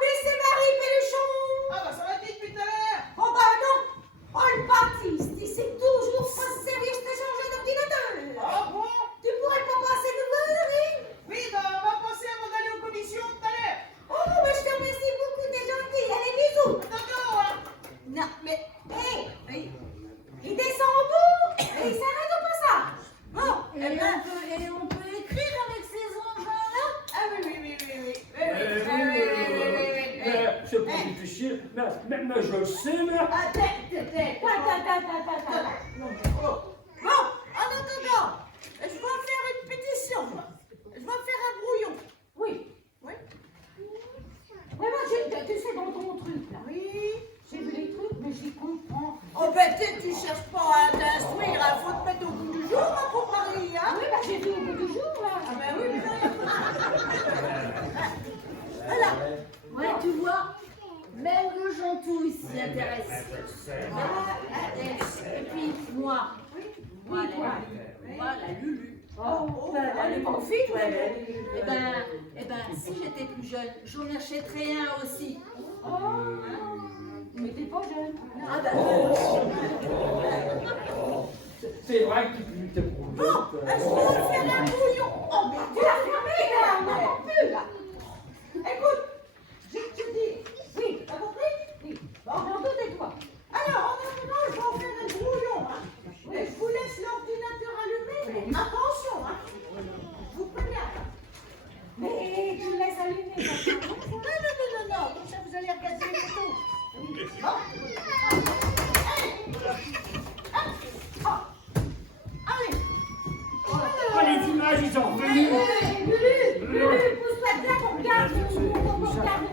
mais c'est Marie Péluchon. Ah bah ça va dit depuis tout à l'heure. Oh bah non. Oh, le Baptiste, il sait toujours pas se servir de changer d'ordinateur. Ah bon? Tu pourrais pas passer de oui? Oui, bah on va passer avant d'aller aux commissions tout à l'heure. Oh, mais je te remercie beaucoup, t'es gentil. Allez, bisous. Attends, hein. Non, mais... Hé, il descend au bout et il s'arrête au passage. Bon, Et on peut écrire avec ces engins-là? Ah oui. C'est pas difficile, mais je sais, mais... Attends. Bon, en attendant, je vais faire une pétition. Je vais faire un brouillon. Oui. Oui. Vraiment, tu sais, dans ton truc, là. Oui. J'ai vu les trucs, mais j'y comprends. Oh ben tu cherches pas à t'instruire, il faut te mettre au bout du jour, ma pauvre Marie, Ah hein. oui, bah j'ai vu au bout du jour, là. Ah ben oui, mais non, voilà. Ouais, tu vois, même le Gentouille s'y intéresse. Et puis moi, la Lulu. Oh, elle est pas fille, ouais. Eh ben, si j'étais plus jeune, j'en achèterais un aussi. Oh, mais t'es pas jeune. Ah ben, C'est vrai que tu te prouves. Bon, je vais faire un brouillon. Oh, mais tu l'as fermé, là, on n'entend plus, là. Écoute, je te dis, Oui, t'as compris? Oui. Bon, j'en doute et toi. alors en attendant, je vais en faire un brouillon, hein. Et je vous laisse l'ordinateur allumé, mais attention, hein. Je vous préviens. Mais tu le laisses allumer, ça. Non, Allez. Oh, les images, ils sont revenus. Lulu, pousse-toi bien qu'on regarde.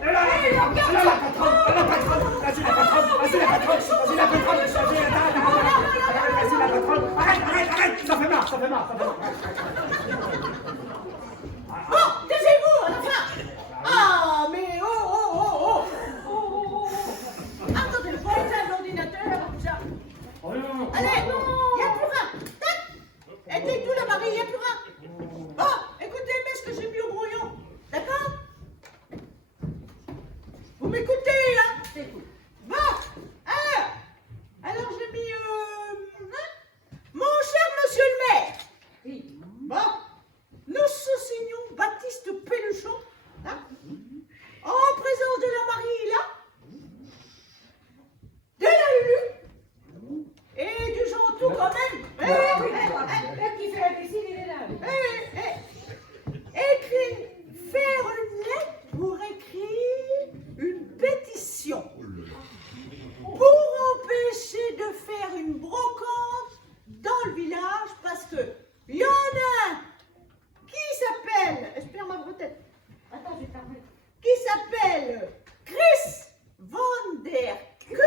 Elle a la patronne, la patronne, vas-y la patronne, vas-y la patronne, vas-y la patronne, vas-y la patronne, arrête, ça fait marre, ça fait marre. Bon, taisez-vous, à la fin. Ah, mais oh. Attendez, je vais éteindre l'ordinateur, ça. Oh non, Allez, il n'y a plus rien. Tac. Éteins tout la Marie, il n'y a plus rien. Bon, écoutez, mais ce que j'ai mis au brouillon. D'accord? Vous m'écoutez, hein? Bon, alors j'ai mis... Mon cher monsieur le maire. Bon, nous signons Baptiste Péluchon, hein, en présence de la Marie, là, de la Lulu, et du Jean tout quand même. Qui fait la cuisine, il est là. Faire une lettre pour écrire une pétition pour empêcher de faire une brocante dans le village parce que il y en a un qui s'appelle, espère ma bretelle, Attends, je vais fermer. qui s'appelle Chris Van der Kues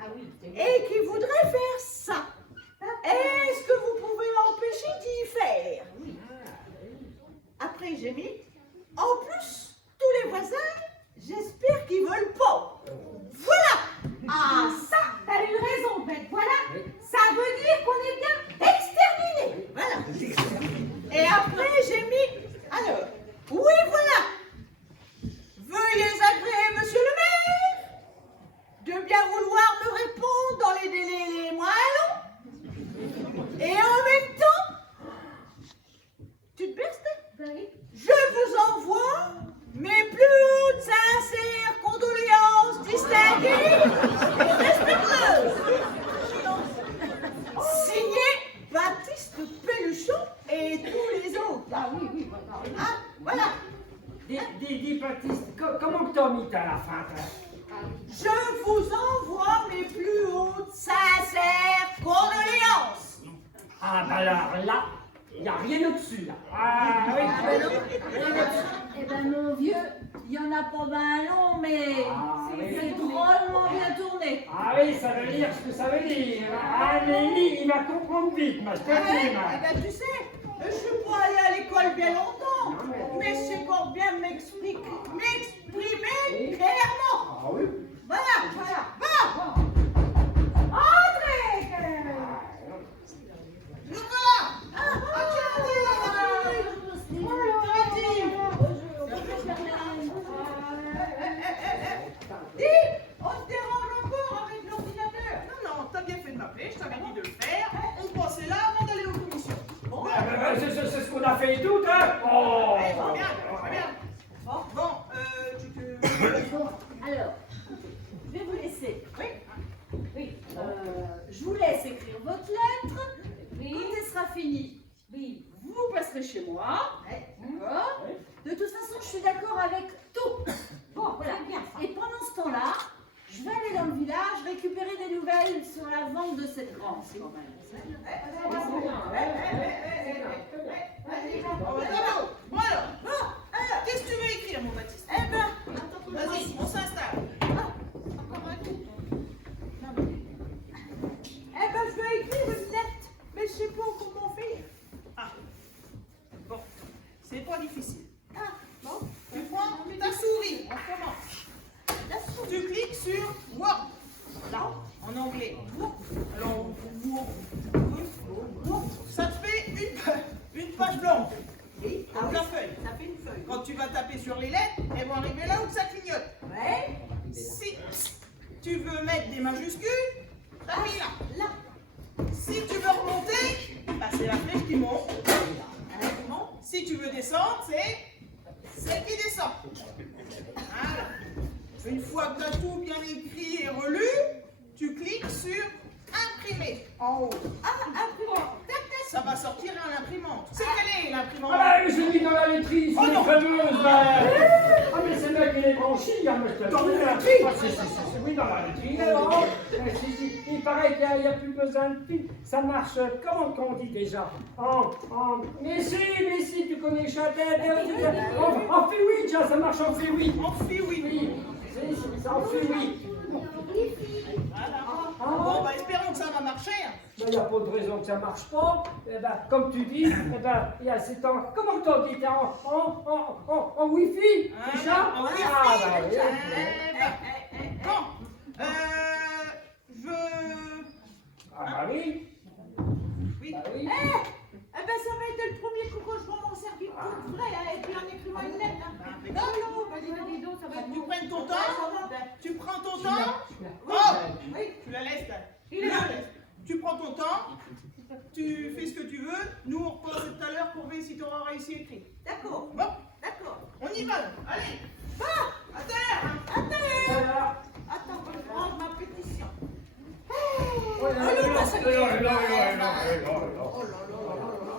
Ah oui, c'est et qui voudrait faire ça. Est-ce que vous pouvez l'empêcher d'y faire? Après, j'ai mis, en plus, tous les voisins, j'espère qu'ils veulent pas. Voilà. Ah, ça, t'as une raison, bête. Voilà, ça veut dire qu'on est bien exterminés. Voilà. Et après, j'ai mis, alors, oui, voilà. Veuillez agréer, monsieur le maire, de bien vouloir me répondre dans les délais les moins longs. Et en même temps, tu te baisses? Je vous envoie mes plus sincères condoléances distinguées et respectueuses. Signé Baptiste Péluchon et tous les autres. Ah oui, Hein, voilà. Dis, Baptiste, comment que t'as mis à la fin, toi? Je vous envoie mes plus hautes sincères condoléances. Ah, bah alors là, il n'y a rien au-dessus, là. Ah, oui. Eh ben mon vieux, il y en a pas ben long, mais c'est drôlement bien tourné. Ah oui, ça veut dire ce que ça veut dire. Ah, Lélie, il va comprendre vite, ma Eh Stéphanie, ben, tu sais, je suis pas allée à l'école bien longtemps, mais je sais encore bien m'exprimer clairement. Ah oui. Voilà. Bon. Entrez. Nous voilà. Dis, on te dérange encore avec l'ordinateur? Non, t'as bien fait de m'appeler, je t'avais dit de le faire. On pensait là avant d'aller aux commissions. Bon, Ah, bah, c'est ce qu'on a fait et tout, hein. Oh. Très bien. Bon, tu te... Bon, alors, je vais vous laisser. Oui. Je vous laisse écrire votre lettre. Quand elle sera finie, vous passerez chez moi. D'accord? De toute façon, je suis d'accord avec tout. Bon, voilà. Et pendant ce temps-là, je vais aller dans le village récupérer des nouvelles sur la vente de cette grange, quand même. Bon alors, qu'est-ce que tu veux écrire, mon Baptiste? eh ben, Vas-y, on s'installe. encore un coup. Eh ben, je vais écrire une lettre, mais je sais pas comment faire. Ah, bon, c'est pas difficile. Ah, bon. Tu prends ta souris, on commence. Tu cliques sur Word, là, en anglais. Alors, ça te fait une page blanche. Oui, Donc la feuille. ça fait une feuille. Quand tu vas taper sur les lettres, elles vont arriver là où ça clignote. Ouais. Si tu veux mettre des majuscules, t'as mis là. Là. Si tu veux remonter, bah c'est la flèche qui monte. Si tu veux descendre, c'est celle qui descend. Voilà. Une fois que tu as tout bien écrit et relu, tu cliques sur imprimer en haut. Ah, imprimante. Tac, tac. Ça va sortir à l'imprimante. C'est quelle est l'imprimante? Ah, j'ai mis dans la laiterie, c'est Oh les non. fameuses, là. Ah, mais c'est là qu'il est bon. en Chine, moi je te Dans dis, la là. vitrine. Ah, oui, dans la vitrine, alors. Il paraît qu'il n'y a plus besoin de fil. Ça marche, comment qu'on dit déjà? Mais si, tu connais Châtel, en fui, tiens, ça marche en fui. En fille, oui. Oui, c'est en fui. Voilà. Bon, bah, espérons que ça va marcher. Il n'y a pas de raison que ça ne marche pas. Eh ben, comme tu dis, il y a ces temps. Comment t'en dis? En Wi-Fi? C'est ça? En Wi-Fi. Ah, bah, oui. Bon, Ah, bah oui. Oui. Bah oui. Eh ben, ça va être le premier coup que je vais m'en servir pour vrai, hein, et puis en écrivant une lettre. Hein. Non, vas-y, donc, ça va être Tu bon. prends ton Ouais, ça temps. va. Tu prends ton Je suis là, temps. je suis là. Oh, Oui, tu la laisses là. il est là. Tu prends ton temps. Tu fais ce que tu veux. Nous, on repasse tout à l'heure pour voir si tu auras réussi à écrire. D'accord, Bon, d'accord. on y va. Allez. Va, À terre. Voilà. attends, je vais prendre ma pétition. Oh là là,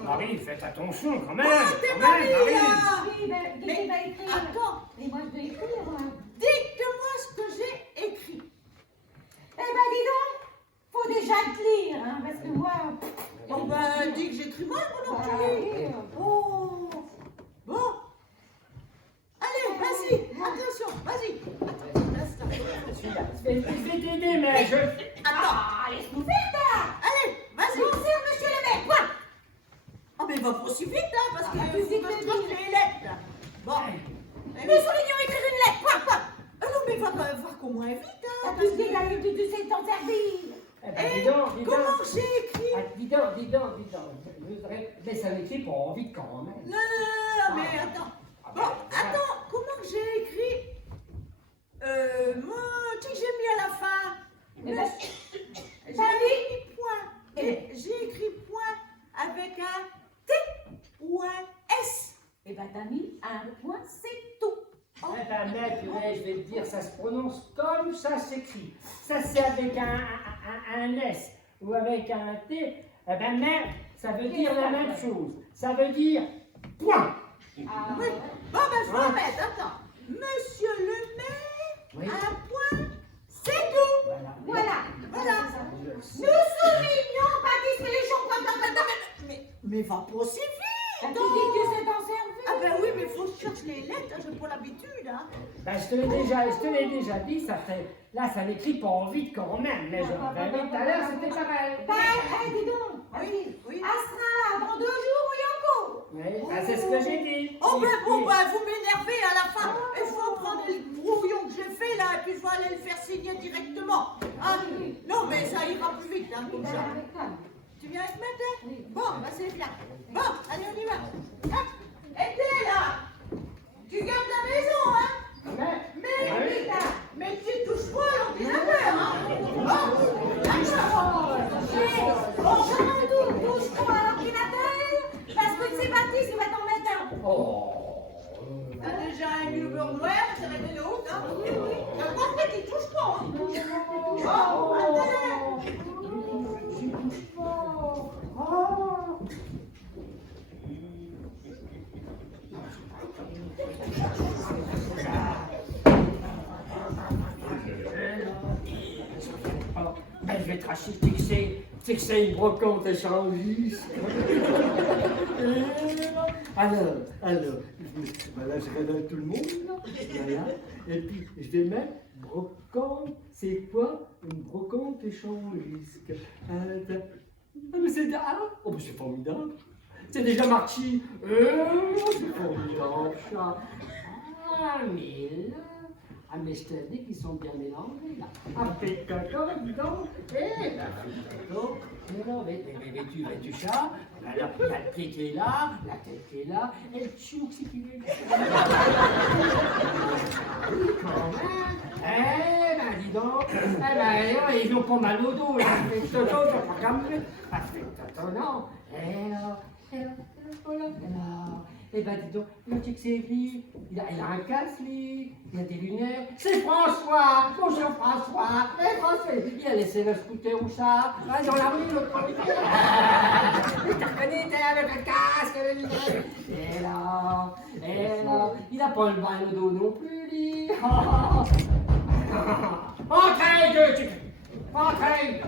Marie, faites attention quand même. Quand même, Marie. Oui, mais qui Mais va écrire? attends, Mais moi, je vais écrire. Moi. dites-moi ce que j'ai écrit. Eh ben, dis donc, faut déjà te lire, hein, parce que moi... Bon, ben, dis que j'écris mal, mon enculé. Oh, bon. Allez, vas-y, attention, vas-y. Je vais t'aider, mais je... Attends, laisse-nous faire, là. allez, vas-y. Bonjour, monsieur le maire, quoi? Ah, mais va pas si vite, hein, parce Ah, que bah, plus faut vite, que je plus trace vite. les lettres. Là. Bon. Eh, Nous soulignons écrire une lettre, quoi? Ah non, mais va qu'au moins vite, hein. T'as parce plus que- qu'il a eu tu sais t'en servir. Eh ben, dis donc. Comment j'ai écrit? Ah, dis donc. Je voudrais... Mais ça m'écrit pas vite quand même. Non, mais attends. Bon, attends, comment que j'ai écrit? Moi, tu sais que j'ai mis à la fin. Eh ben, J'ai écrit point. Et j'ai écrit point avec un T ou un S. eh ben, t'as mis un point, c'est tout. Eh ben, mec, ouais, je vais te dire, ça se prononce comme ça s'écrit. Ça, c'est avec un S ou avec un T. Eh ben, mec, ça veut dire la même chose. Ça veut dire point. Ah, Oui. Bon, ben, je vais remettre. Attends. Monsieur le maire, Oui. un point, c'est tout. Voilà. voilà. Voilà. Je sais. Nous soulignons, pas distribution, comme Mais va pas si vite. tu dis que tu sais t'en servir. Ah ben oui, mais faut que je cherche les lettres, hein, j'ai pas l'habitude. Hein. Ben, je te l'ai déjà dit, ça fait... Là, ça n'écrit pas vite quand même, mais je l'avais dit tout à l'heure, c'était pareil. Ben, dis donc. Oui. Astra, dans 2 jours, oui encore. Oui, ben, c'est ce que j'ai dit. Oh ben bon, ben, vous m'énervez à la fin. Il faut prendre le brouillon que j'ai fait là, et puis je vais aller le faire signer directement. Hein. Non, mais ça ira plus vite, hein, comme ça. Tu viens avec moi, Oui. Bon, ben c'est bien. Bon, allez, on y va. Hein. Et t'es là. Tu gardes la maison, hein. Mais tu touches pas à l'ordinateur, hein. Bon, d'accord. Bon, touche toi à l'ordinateur, parce que c'est Baptiste qui va t'en mettre un. Oh. T'as déjà un numéro noir, c'est réglé le haut, hein. D'abord, tu touches pas, hein. Bon, attends. Ben, je vais te racheter, tu sais que c'est une brocante échangiste. Alors, ben là, je révèle tout le monde, voilà. Et puis, je vais mettre brocante, c'est quoi une brocante échangiste? Ah, mais c'est... Ah, oh, ben c'est formidable. C'est déjà marqué. C'est formidable, ça. Ah, mais là... Ah, mais je te dis qu'ils sont bien mélangés, là. Ah, fais caca, dis donc. Eh, ben, fais caca. Mais non, mais tu chat. Alors, il y a le pied qui est là, la tête qui est là, et le chou aussi qui est là. Oui, quand même. Eh, ben, dis donc. Eh, ben, ils n'ont pas mal au dos, là. Fais caca, t'as pas calmé. Ah, fais caca, non. Et là, voilà. Eh ben, dis donc, le que c'est lui. Il a un casque, lui. Il a des lunettes. C'est François. Bonjour, François. Eh, François. Il a laissé le scooter où ça? Ah, dans la rue, l'autre côté. Il t'a reconnu, t'es avec le casque, les lunettes. Et là, il a pas le bain au dos non plus, lui. Entrez, entrez.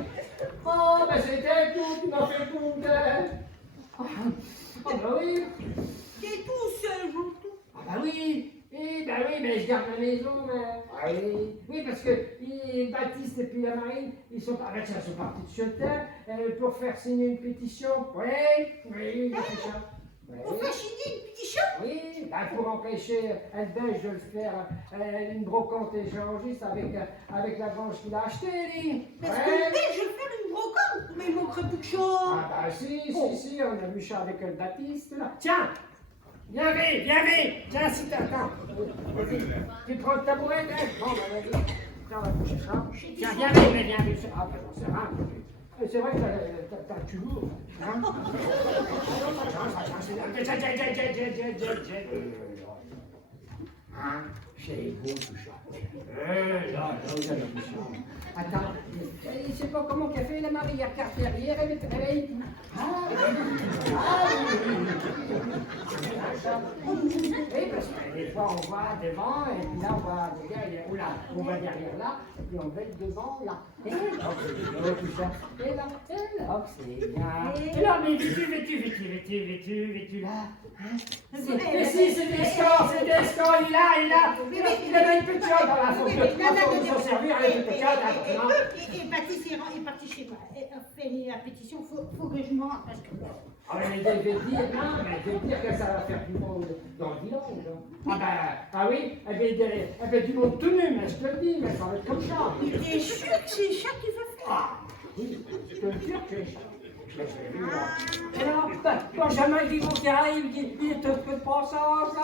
Oh, ben c'était tout, tu m'as fait tout. Oh, ben oui. T'es tout seul, j'entends. Ah bah oui, mais je garde la maison, mais... Ah oui, oui, parce que Baptiste et puis la Marine, ils sont partis de Châtel pour faire signer une pétition. Oui, c'est ça. Oui. Pour faire signer une pétition? Oui, bah, pour empêcher Albège de le faire une brocante échangiste avec la branche qu'il a achetée, lui. Parce que lui, je vais faire une brocante, mais il manquerait plus que ça. Ah bah si, on a vu ça avec le Baptiste, là. Tiens, viens vite, tiens, si t'attends. Tu prends le tabouret, hein? Bon, bah vas-y. Tiens, on va coucher ça. Tiens, viens vite. Ah bah non, c'est rien. C'est vrai que t'as tu lourd, hein? Hein? C'est beau tout ça. Là, vous avez tout ça. Attends, je sais pas comment qu'elle fait la Marie, elle regarde derrière, elle est réveillée. Oui, parce que des fois on va devant, et puis là on va derrière, ou là, on va derrière là, et puis on va devant là. Et là, tout ça. Et là, c'est bien. Et là, mais vêtu là. Mais si, c'est des scores, il est là. Il avait une petite dans la photo. Il faut s'en servir avec une petite. Et Baptiste est parti chez moi. Fait la pétition, faut que je me rende parce que... Ah mais je vais dire que ça va faire du monde dans le village. Ah oui, elle fait du monde tout nu, mais je te le dis, mais ça va être comme ça. T'es sûr que c'est ça qu'il veut faire? Ah oui, je te le jure que c'est ça. Alors, quand jamais dit qu'il arrive, il est un peu de passage, là.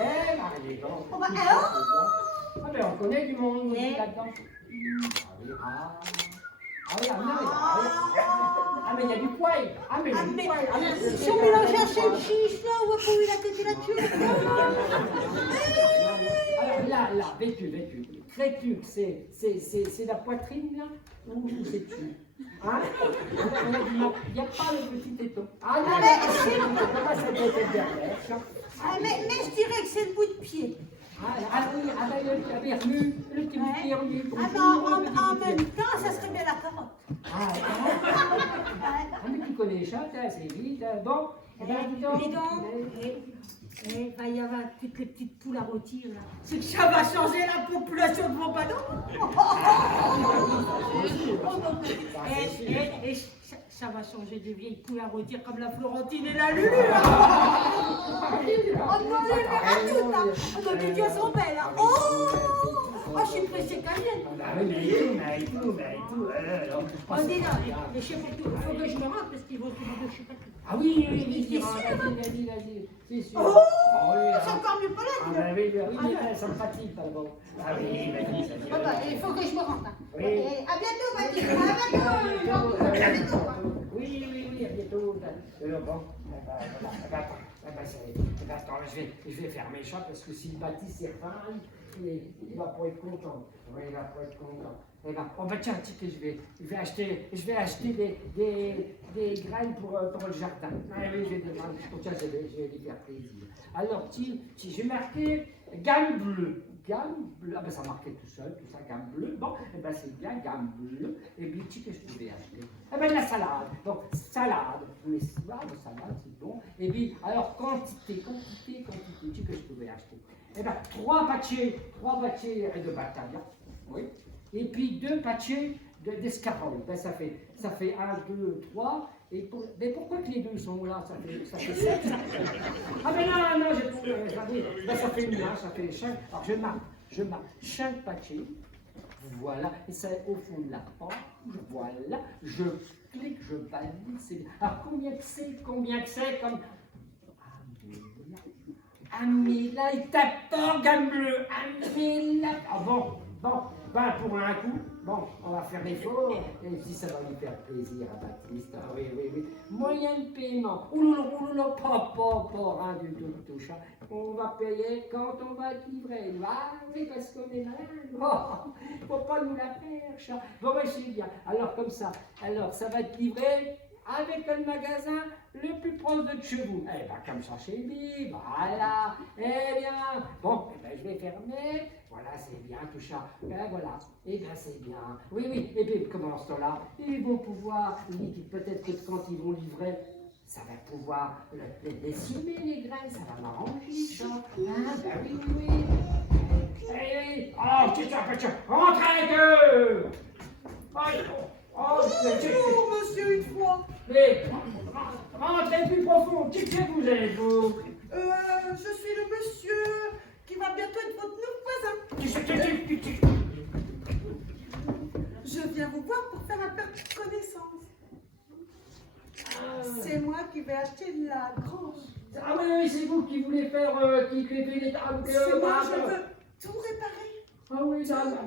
Eh, Marie, Oh bah alors? Ah ben on connaît du monde aussi là-dedans. Ah mais il y a du poil. Ah mais il y a du poil. Si on mélangeait un seul chiche là, on va pouvoir la tête là-dessus. Alors là, vêtu. Crées-tu que c'est la poitrine là ou c'est tu? Hein? Il n'y a pas le petit téton. Ah non, mais je dirais que c'est le bout de pied. Ah oui, le vernu, le petit bout de pied, on dit. Ah non, en même temps, ça serait bien la carotte. Mais tu connais les chats, c'est vite. Bon, dis donc, il va y avoir toutes les petites poules à rôtir là. C'est que ça va changer la population de Montbadon. Et ça va changer de vieilles poules à rôtir comme la Florentine et la Lulu. Oh non, elle verra tout là. Oh non, les dieux sont belles. Oh, je suis pressée qu'elle vienne. Mais tout. On dit là, les chefs, il faut que je me rende parce qu'ils vont tous les deux, je sais pas tout. Ah oui, vas-y. C'est sûr. Oh, c'est encore mieux pas là, dis donc. Ah oui, mais ça me fatigue d'abord. Ah oui, vas-y. Ah bah, il faut que je me rende. Oui. À bientôt, Baptiste. À bientôt. Oui, à bientôt. Bon, attends, je vais faire mes chats parce que si Baptiste y revient, il va pas être content. Oui, il va pas être content. Eh ben, oh bah tiens, je vais acheter des graines pour le jardin. Ah oui, je vais lui faire plaisir. Alors, j'ai marqué gamme bleue. Ah ben ça marquait tout seul, tout ça, gamme bleue. Bon, eh ben c'est bien, gamme bleue. Et puis, qu'est-ce que je pouvais acheter? Eh ben la salade. Donc, salade. Oui, salade, c'est bon. Et puis, alors, quantité, qu'est-ce que je pouvais acheter? Eh ben, 3 pâtés de bataille. Oui. Et puis 2 pâtés d'escarole. Ben, ça fait 1, 2, 3. Mais pourquoi que les deux sont là? Ça fait 7. Ah mais non, ça fait une là, ça fait 5. Alors je marque 5 pâtés. Voilà, et c'est au fond de la porte. Voilà, je clique, je valide. Alors combien que c'est comme... Amila, il tape gamme bleue. Amila. Ah bon. Ben pour un coup, bon, on va faire l'effort, et puis ça va lui faire plaisir à Baptiste. Ah, oui, oui, oui. Moyen de paiement. Ouloulou, pas rien du tout ça. On va payer quand on va être livré. Ah oui, parce qu'on est malade. Oh, faut pas nous la faire, ça. Bon, ben c'est bien. Alors comme ça, alors ça va être livré avec un magasin le plus proche de chez vous. Eh bien, comme ça, chez lui, voilà. Eh bien, bon, eh ben, je vais fermer. Voilà, c'est bien, tout ça. Ben voilà. Eh bien, c'est bien. Oui, oui. Et puis, comment ce temps-là, ils vont pouvoir, peut-être que quand ils vont livrer, ça va pouvoir les semer, les graines, ça va m'arranger, ça. Ah, ben oui, oui, oui. Eh oui. Oh, tiens, rentrez deux. Bonjour, monsieur, une fois. Mais, rentrez plus profond, qui que vous êtes, vous? Je suis le monsieur qui va bientôt être votre nouveau voisin. Je viens vous voir pour faire un peu de connaissance. C'est moi qui vais acheter la grange. Ah oui, c'est vous qui voulez faire, qui fait les tables. C'est moi, je veux tout réparer. Ah oui, d'accord.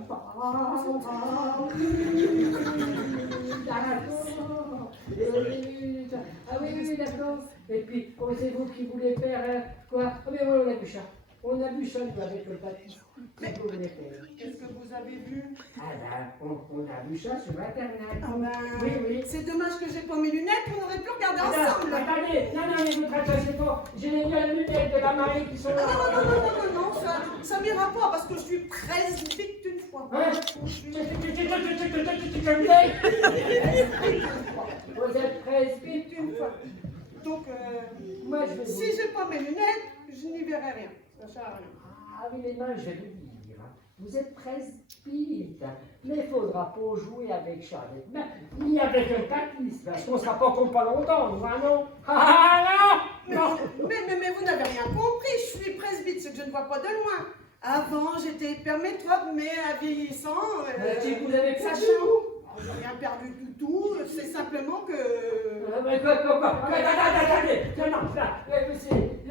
Ah oui, d'accord. Et puis, c'est vous qui voulez faire quoi? Ah mais on a vu ça. On a vu ça avec le papier. Mais qu'est-ce que vous avez vu? Ah ben, on a vu ça sur Internet. Ah ben, Oui, oui. c'est dommage que j'ai pas mes lunettes, on aurait pu regarder ensemble. Attendez, non, mais vous tracassez pas. J'ai les lunettes de la mariée qui sont là. Non, ça m'ira pas parce que je suis presbyte une fois. Hein? Vous êtes presbyte une fois. Donc, Moi, je vais si j'ai pas mes lunettes, je n'y verrai rien. Ça sert à rien. Ah oui, les mains, je vais vous dire. Vous êtes presbyte. Mais il ne faudra pas jouer avec Charlotte, ni avec un Baptiste. Parce qu'on ne sera pas comme pas longtemps, nous, hein, non? Ah non! Mais vous n'avez rien compris, je suis presbyte, c'est que je ne vois pas de loin. Avant, j'étais hyper méthode, mais à vieillissant. Vous avez fait ça? J'ai rien perdu du tout, c'est simplement que. Mais quoi? Attendez! Non,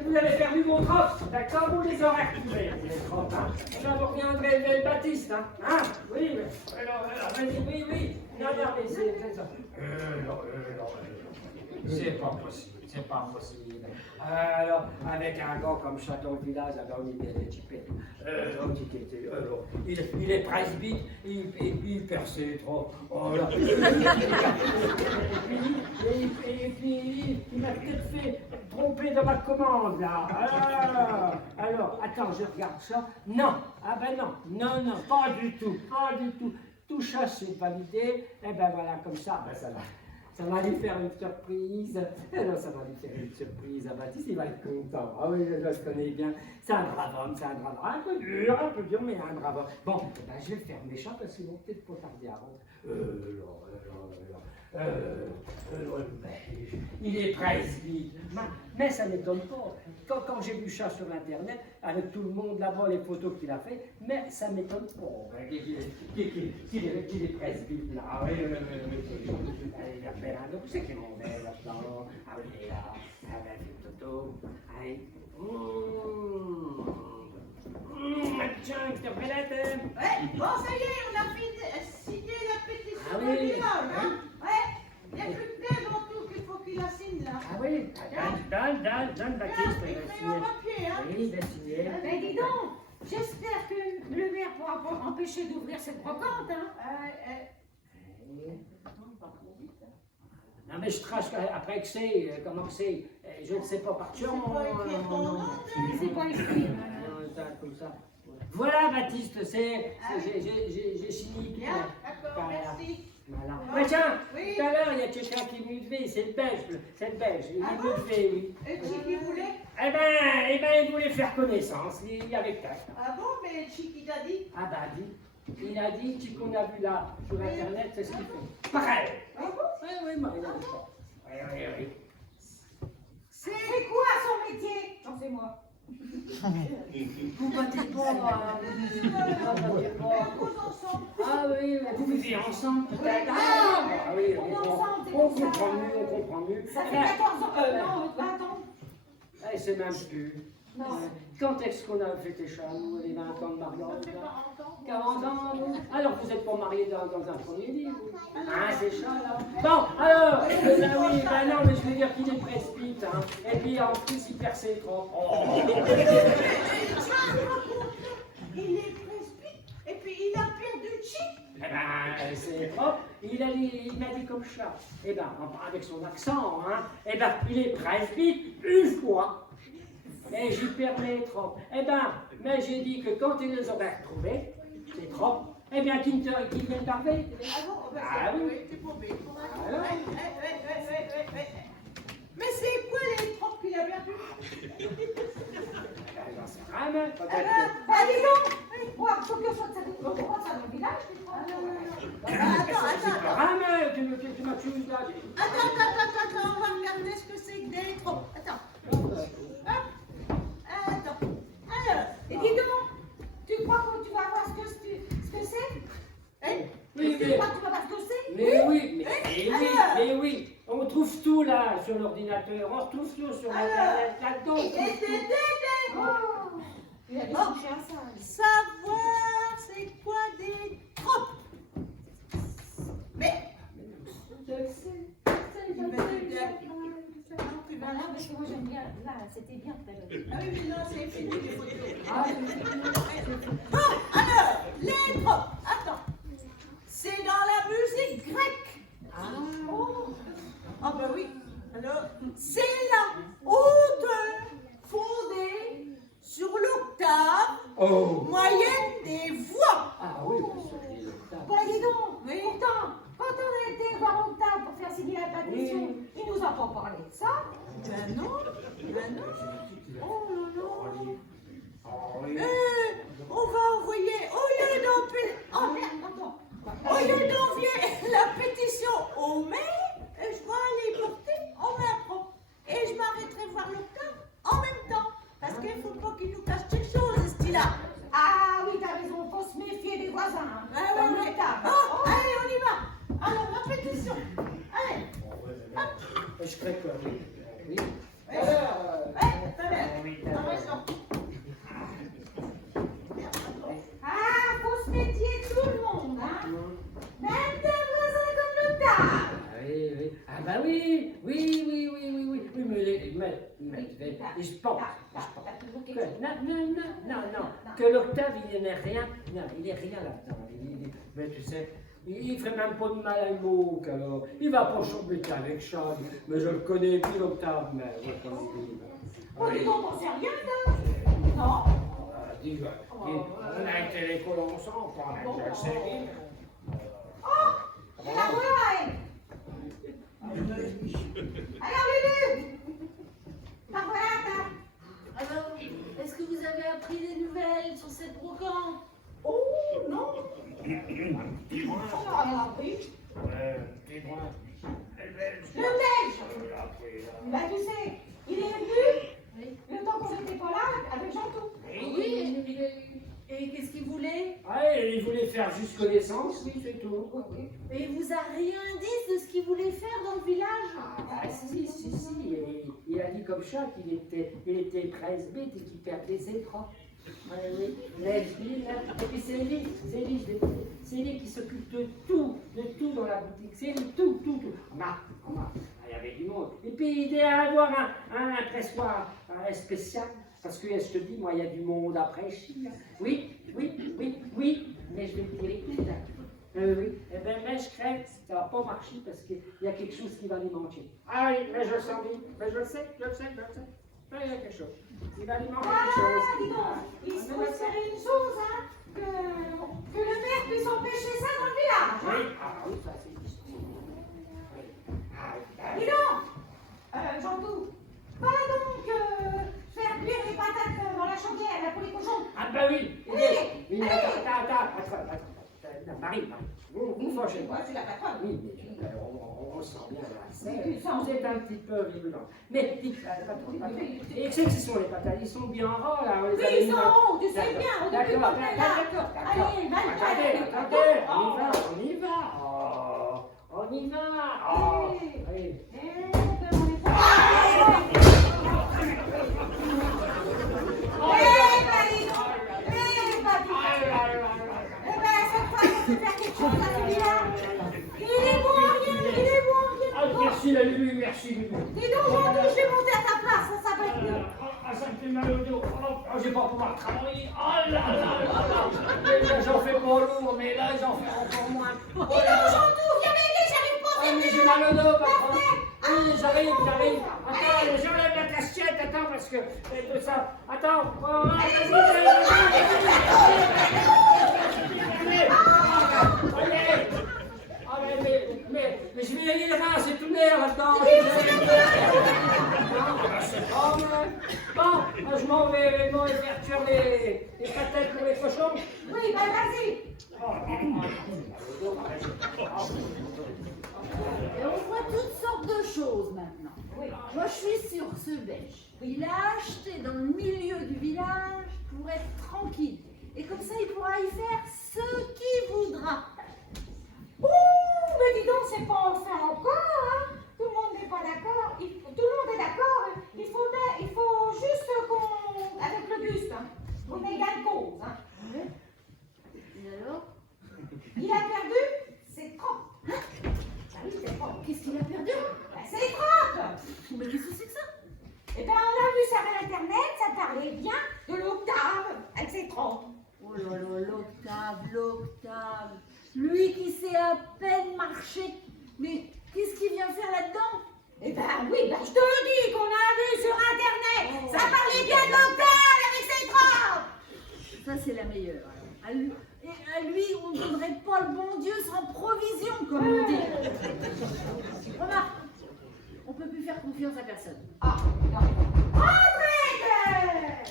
vous avez perdu vos trophs, d'accord? Vous les aurez retrouvés, les trophs, hein? Là, vous reviendrez le Baptiste, hein? Hein? Oui, mais. Alors, vas-y, oui. Non, mais c'est ça. C'est pas possible. Alors, avec un gars comme ça dans le village, on est bien équipé. Il est presbyte, il perçait trop. Oh là. Et puis, il m'a peut-être fait tromper dans ma commande, là. Alors, attends, je regarde ça. Non, ah ben non, pas du tout. Tout ça, c'est validé. Et ben voilà, comme ça, ben ça va. Ça va lui faire une surprise. Alors, ça va lui faire une surprise à Baptiste, il va être content. Ah oui, je le connais bien. C'est un brave homme, un peu dur, mais un brave homme. Bon, ben, je vais le faire méchant parce qu'ils vont peut-être pas tarder à rentrer. Il est presbyte. Mais ça ne m'étonne pas. Quand j'ai vu ça sur Internet, avec tout le monde là-bas, les photos qu'il a fait, mais ça ne m'étonne pas qu'il est presbyte là. Ah oui, il a fait un autre, c'est qu'il m'en met là-dedans. Ah oui, il est là. Ah ben, c'est Toto. Tiens, je te prélève. Ouais, bon, ça y est, on a signé la pétition Ah du oui. village, hein? Ouais, il n'y a plus que deux dans tout qu'il faut qu'il la signe, là. Ah oui, donne Baptiste. Écrit en papier, hein? Oui, il va signer. Ben dis donc, j'espère que le maire pourra pas empêcher d'ouvrir cette brocante, hein. Non mais je trace après que c'est, comment que c'est, je ne sais pas par cœur. C'est pas écrit ton nom, C'est pas écrit. Comme ça. Voilà Baptiste, j'ai signé tout. Bien, d'accord, merci. Voilà. Mais tiens, Oui. tout à l'heure il y a quelqu'un qui me devait, c'est le belge, il Ah me devait, oui. Et Chiki voulait? Eh ben, il voulait faire connaissance, il y avait qu'à. Ah bon, mais Chiki t'a dit? Ah bah il a dit qu'on a vu là sur internet, c'est ce qu'il fait. Pareil. Ah bon? Oui, moi il a dit ça. Oui. C'est quoi son métier? Non, c'est moi. Vous battez pas, vous battez pas. Ah oui, vous vivez ensemble peut-être. Ah oui, on comprend mieux. Ça fait 14 ans, non, 20 ans. C'est même plus. Quand est-ce qu'on a fêté ça, nous, les 20 ans de mariage? 40 ans, vous? Alors, vous n'êtes pas mariés dans un premier lit, vous? Ah, c'est ça, là. Bon, alors, ben oui, ben non, mais je veux dire qu'il est presbyte, hein. Et puis, en plus, il perd ses trompes. Il est presbyte et puis il a perdu de chip. Eh ben, c'est propre. Il m'a dit comme ça. Eh ben, avec son accent, hein. Eh ben, il est presbyte une fois. Et j'y perds mes trompes. Eh ben, mais j'ai dit que quand il les aurait retrouvés, ces trompes, eh bien, qu'ils viennent parler. Ah bon, ben, Ah oui. t'es paumé. Alors. Mais c'est quoi les trompes qu'il a perdu? J'en sais rien, mais peut-être que- Dis donc, moi, faut que je fasse ça dans le village. Attends, Ah, mais tu m'as tué là. Attends, on va regarder ce que c'est que des trompes. Attends. Attends. Alors, Et dis donc, tu crois que tu vas voir ce que c'est? hein? Oui, Tu mais, crois que tu vas voir ce que c'est? mais oui. On trouve tout là sur l'ordinateur. On retrouve tout sur Internet. Là-dedans, on trouve tout. Il a des Bon. touchés à ça. Savoir c'est quoi des trompes. Mais, Voilà, parce que moi j'aime bien. Là, c'était bien tout à l'heure. ah oui, mais non, c'est fini les photos. Ah, Bon, alors, les trompes. Attends. C'est dans la musique grecque. Ah ben oui. Alors, c'est la hauteur fondée sur l'octave moyenne des voix. Ah oui, bien sûr, il est là. Bah dis donc, Oui. pourtant, quand on a été voir Octave pour faire signer la pétition, il nous a pas parlé de ça. Ben non. Oh là là. On va envoyer, au lieu d'envoyer la pétition au maire, je vais aller porter en main propre. Et je m'arrêterai voir l'octave en même temps. Parce qu'il ne faut pas qu'il nous cache quelque chose, ce style-là. Ah oui, t'as raison, faut se méfier des voisins. Hein. Ah Comme ouais. Octave. Allez, on y va. Alors, la pétition. Allez. Je préfère, oui. Oui. T'as raison. Ah, faut se méfier de tout le monde, hein. Même des voisins comme Octave. Ah bah oui, oui, mais je pense, T'as toujours que, quelque chose. non, que l'octave, il n'est rien, non, il n'est rien là-dedans, mais tu sais, il ferait même pas de mal à un mot, alors, il va pas s'embêter avec ça, mais je le connais plus l'octave, mais je le connais plus. Oh, dis donc, on sait rien, là. Non. On a été à l'école ensemble, on a été à Séville. Oh, c'est la volaille. Alors, Lulu, la voilà, Alors, est-ce que vous avez appris des nouvelles sur cette brocante? Oh, non. On n'a rien appris. Le Belge. Bah, tu sais, il est venu le temps qu'on n'était pas là avec Jean-Tout. Oui, et qu'est-ce qu'il voulait? Ah, il voulait faire juste connaissance, oui, c'est tout. Et il vous a rien dit de ce qu'il voulait faire dans le village? Ah, si, il a dit comme ça qu'il était presbyte et qu'il perdait ses trompes. Oui. Et puis c'est lui qui s'occupe de tout dans la boutique. C'est lui, tout. Il y avait du monde. Et puis il doit avoir un pressoir spécial. Parce que je te dis, moi, il y a du monde après ici. Oui, mais je vais te dire tout. Oui, eh bien, mais je crains que ça ne va pas marcher parce qu'il y a quelque chose qui va lui manquer. Ah oui, mais je le sens bien. Mais je le sais. Il y a quelque chose. Il va lui manquer quelque chose. Ah, dis donc, il se serait une chose, hein, que le maire puisse empêcher ça dans le village. Hein. Oui, ça c'est difficile. Dis donc, Jean-Tout, pas donc faire cuire les patates dans la chaudière là, pour les cochons. Ah bah oui. Oui, Mais attends. Marie, vous fâchez pas. Moi, je suis la patronne. Oui, mais on sent bien la scène. Vous êtes un petit peu virulent. Mais dites, et que ce sont les patates, ils sont bien rares là. Oui, ils sont hauts, tu sais bien, on est plus D'accord. là. Allez, Attendez, on y va. Allez. merci. Dis donc, Jean-Loup, je vais monter à ta place, ça va être mieux. Ah, ça me fait mal au dos. Oh, je vais pas pouvoir travailler. Oh là là là là. Mais là, j'en fais pas lourd, mais là, j'en fais encore moins. Oh Dis là donc, là. Jean-Loup, viens m'aider, j'arrive pas à Ah, faire mais j'ai mal au dos, patron. Oui, j'arrive. Attends, j'enlève la cachette, attends, parce que tout ça. Attends. Oh, mais je vais aller les reins, c'est tout l'air là-dedans. Bon, je m'en vais faire cuire les patates pour les cochons. Oui, bah vas-y. Et on voit toutes sortes de choses maintenant. Moi, je suis sur ce belge. Il a acheté dans le milieu du village pour être tranquille. Et comme ça, il pourra y faire ce qu'il voudra. Ouh, mais dis donc, c'est pas enfin encore, hein. Tout le monde n'est pas d'accord. Tout le monde est d'accord. Il faut juste qu'on, avec le buste, hein, qu'on ait gain de cause, hein. Et alors? Il a perdu ses 30. Hein? Ah oui, c'est 30. Qu'est-ce qu'il a perdu? Ben, c'est 30. Mais qu'est-ce que c'est que ça? Eh bien, on a vu ça à l'internet, ça parlait bien de l'octave avec ses 30. Oh là là, l'octave. Lui qui sait à peine marcher. Mais qu'est-ce qu'il vient faire là-dedans? Eh ben oui, ben je te le dis qu'on a vu sur internet, ça parlait bien de l'octave avec ses 30. Ça, c'est la meilleure. Et à lui, on ne donnerait pas le bon Dieu sans provision, comme on dit. Remarque, on ne peut plus faire confiance à personne. Ah, non. Entrez!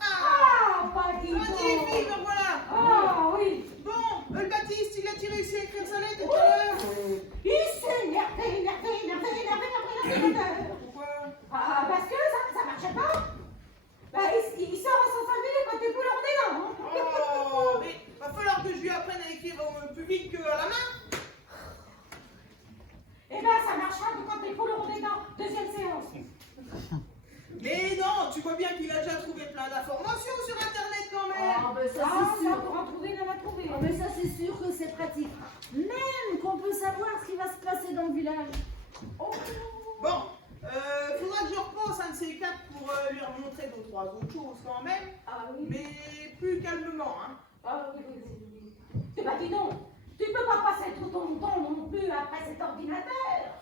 Ah, pas dit donc. Magnifique, donc voilà. Ah oui. Bon, le Baptiste, il a réussi à écrire sa lettre tout à l'heure. Il s'est énervé. Pourquoi? Ah, parce que ça marchait pas. Bah, il sort à son famille quand t'es boulot dedans. Oh, mais va falloir que je lui apprenne à écrire plus vite qu'à la main. Eh ben, ça marchera que quand t'es boulot dedans. Deuxième séance. Mais non, tu vois bien qu'il a déjà trouvé plein d'informations sur Internet quand même. Ah, ben ça, Ah, c'est sûr. ça, pour en trouver, il en a trouvé. Ah, mais ça, c'est sûr que c'est pratique. Même qu'on peut savoir ce qui va se passer dans le village. Oh. Bon, faudra que je repense un de ces quatre pour lui remontrer deux, trois autres choses quand même. Ah oui. Mais plus calmement, hein. Ah oui. Eh ben, dis donc, tu peux pas passer tout ton temps non plus après cet ordinateur.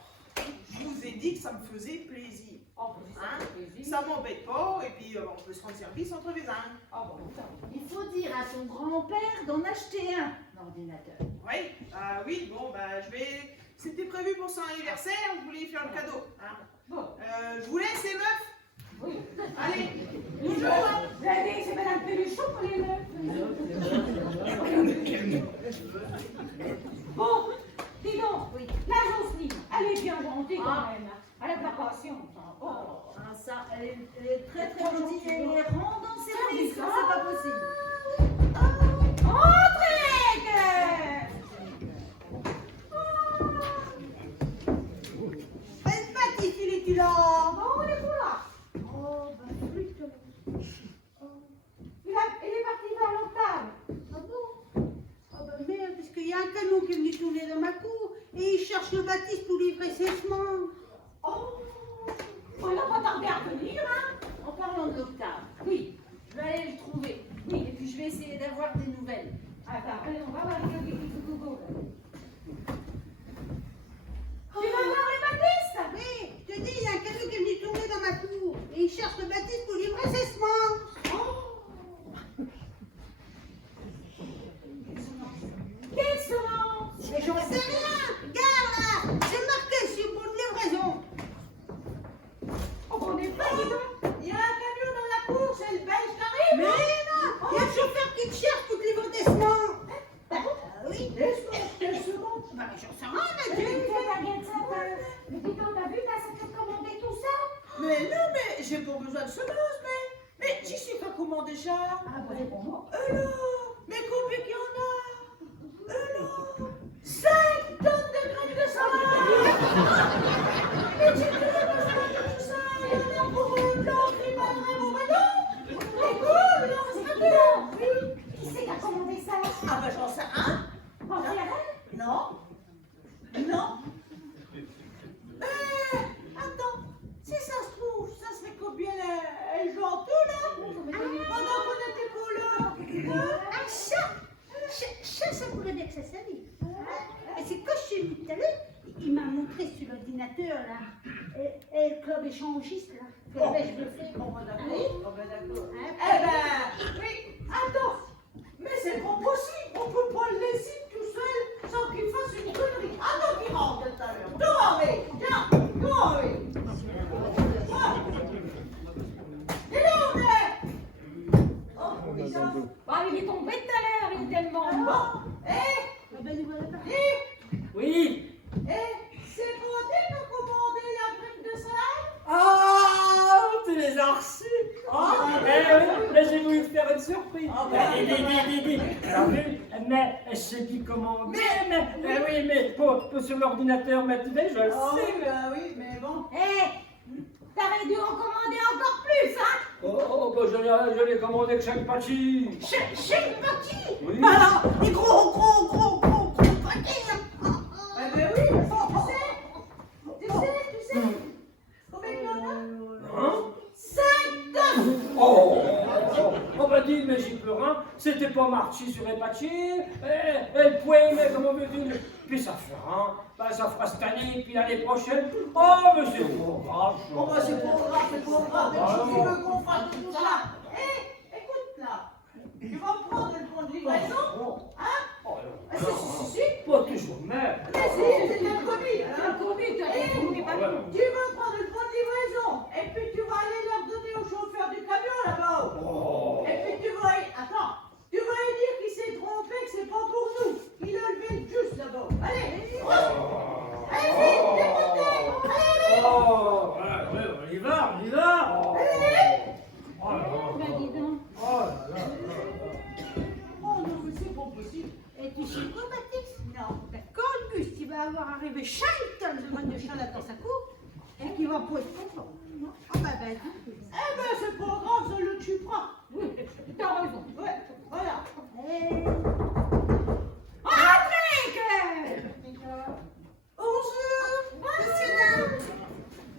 Je vous ai dit que ça me faisait plaisir. Oh, bah, Hein? ça fait plaisir. Ça m'embête pas et puis on peut se rendre service entre voisins. Ah, bon, ça va. Il faut dire à son grand-père d'en acheter un ordinateur. Oui, oui, bon, bah je vais. C'était prévu pour son anniversaire, je voulais lui faire le cadeau. Hein. Bon, Je vous laisse les meufs. oui. Allez, Bonjour. bonjour. Vous avez dit que c'est Madame Peluchon pour les meufs. Bon, dis donc, Oui. la Jocelyne, elle est bien gentille quand Ah. même. Elle a de la patience. Hein. Oh. Ah, ça, elle est très très gentille. Elle est rend dans ses services, ça, c'est pas possible. Entrez! Le Baptiste, il est-tu là? Non, il est pas là. Oh, bah, flûte. Il est parti vers l'octave. Ah bon? Ah bah merde, parce qu'il y a un canon qui est venu tourner dans ma cour et il cherche le Baptiste pour livrer ses semences. Oh, on n'a pas tardé à venir, hein? En parlant de l'octave, Oui. je vais aller le trouver. Oui, et puis je vais essayer d'avoir des nouvelles. Attends, allez, on va voir les Google. Tu vas voir les Baptistes? Oui, je te dis, il y a un canon qui est venu tourner dans ma cour et il cherche le Baptiste pour livrer ses semences. Quelle semence? Mais j'en sais rien. Regarde là, c'est marqué sur le bon de livraison. Oh, on n'est pas, dis donc. Il y a un camion dans la cour, c'est le Belge qui arrive. Mais non, il y a le chauffeur qui te cherche pour te livrer tes semences. Ah oui. Quelle seconde? Bah mais j'en sais rien, Mais Mathieu. tu fais la guette, ça, mais dis donc, t'as vu, t'as ça commandé tout ça? Mais non, mais j'ai pas besoin de semences, mais qui c'est qui a commandé ça? Ah, bah, réponds-moi. Alors, mais combien qu'il y en a? Alors, 5 tonnes de graines de salade! Mais tu te besoin de tout ça? Il y en a pour l'or qui viendrait mon bateau? Mais non, c'est qui là? Oui. Qui c'est qui a commandé ça? Ah ben j'en sais un. André Arel? Non. Non. avec sa famille. Et c'est quand je suis venue tout à l'heure, il m'a montré sur l'ordinateur, là, et le club échangiste, là. Je le fais. Bon, bah, d'accord. Oui. Bon, bah, d'accord. Hein, Eh ben, oui, attends. Mais c'est pas possible. On peut pas le laisser tout seul sans qu'il fasse une connerie. Attends qu'il rentre tout à l'heure. Go away. Tiens, go away. Dis donc, oh, déjà. Ah, il est tombé tout à l'heure, il est tellement bon. ah ben, nous voilà pas. Oui. C'est pour toi qui as commandé la brique de salle? Ah, tu les as reçus. Ah, oui, là j'ai voulu te faire une surprise. Dis. Alors, mais je sais plus comment. Mais oui, mais pour sur l'ordinateur, mais tu sais, je le Oh, sais. oui, mais bon. T'aurais dû en commander encore plus, hein? Oh, bah, je l'ai commandé que chaque patchy. Chez Paki. Oui. Alors, des gros paquets, là. Eh ben oui, tu sais. Combien il y en a? Hein? 5 tonnes. Oh, bah dis, mais j'y peux rien. C'était pas marché sur les patchés. Elle pouvait, mais comment veux-tu? Puis ça fera, bah, ça fera cette année, puis l'année prochaine. Oh, mais c'est pas grave. Oh, bah c'est pas grave. Mais tu veux qu'on fasse tout ça? Écoute là. Tu vas prendre le point de livraison? Hein? Si. Pas toujours, mais. Mais si, c'est un commis. Un commis, t'as des commis pas Ouais. Tu vas prendre le point de livraison. Et puis tu vas aller leur donner au chauffeur du camion là-bas. Oh. Et puis tu vas lui dire qu'il s'est trompé, que c'est pas pour nous. Il a levé le juste là-bas. Allez, vite, démontez. Allez. Oh, ouais, on y va. Oh là là. Ben, dis donc. Oh là là. Oh non, mais c'est pas possible. Et tu sais quoi, Baptiste? Non. Quand le bus, il va avoir arrivé 5 tonnes de manne de chalade dans sa cour, et qu'il va pas être content. Ah bah, Eh ben c'est pas grave, ça le tuera. T'as raison. Ouais, voilà. Patrick! Bonjour, monsieur, dames.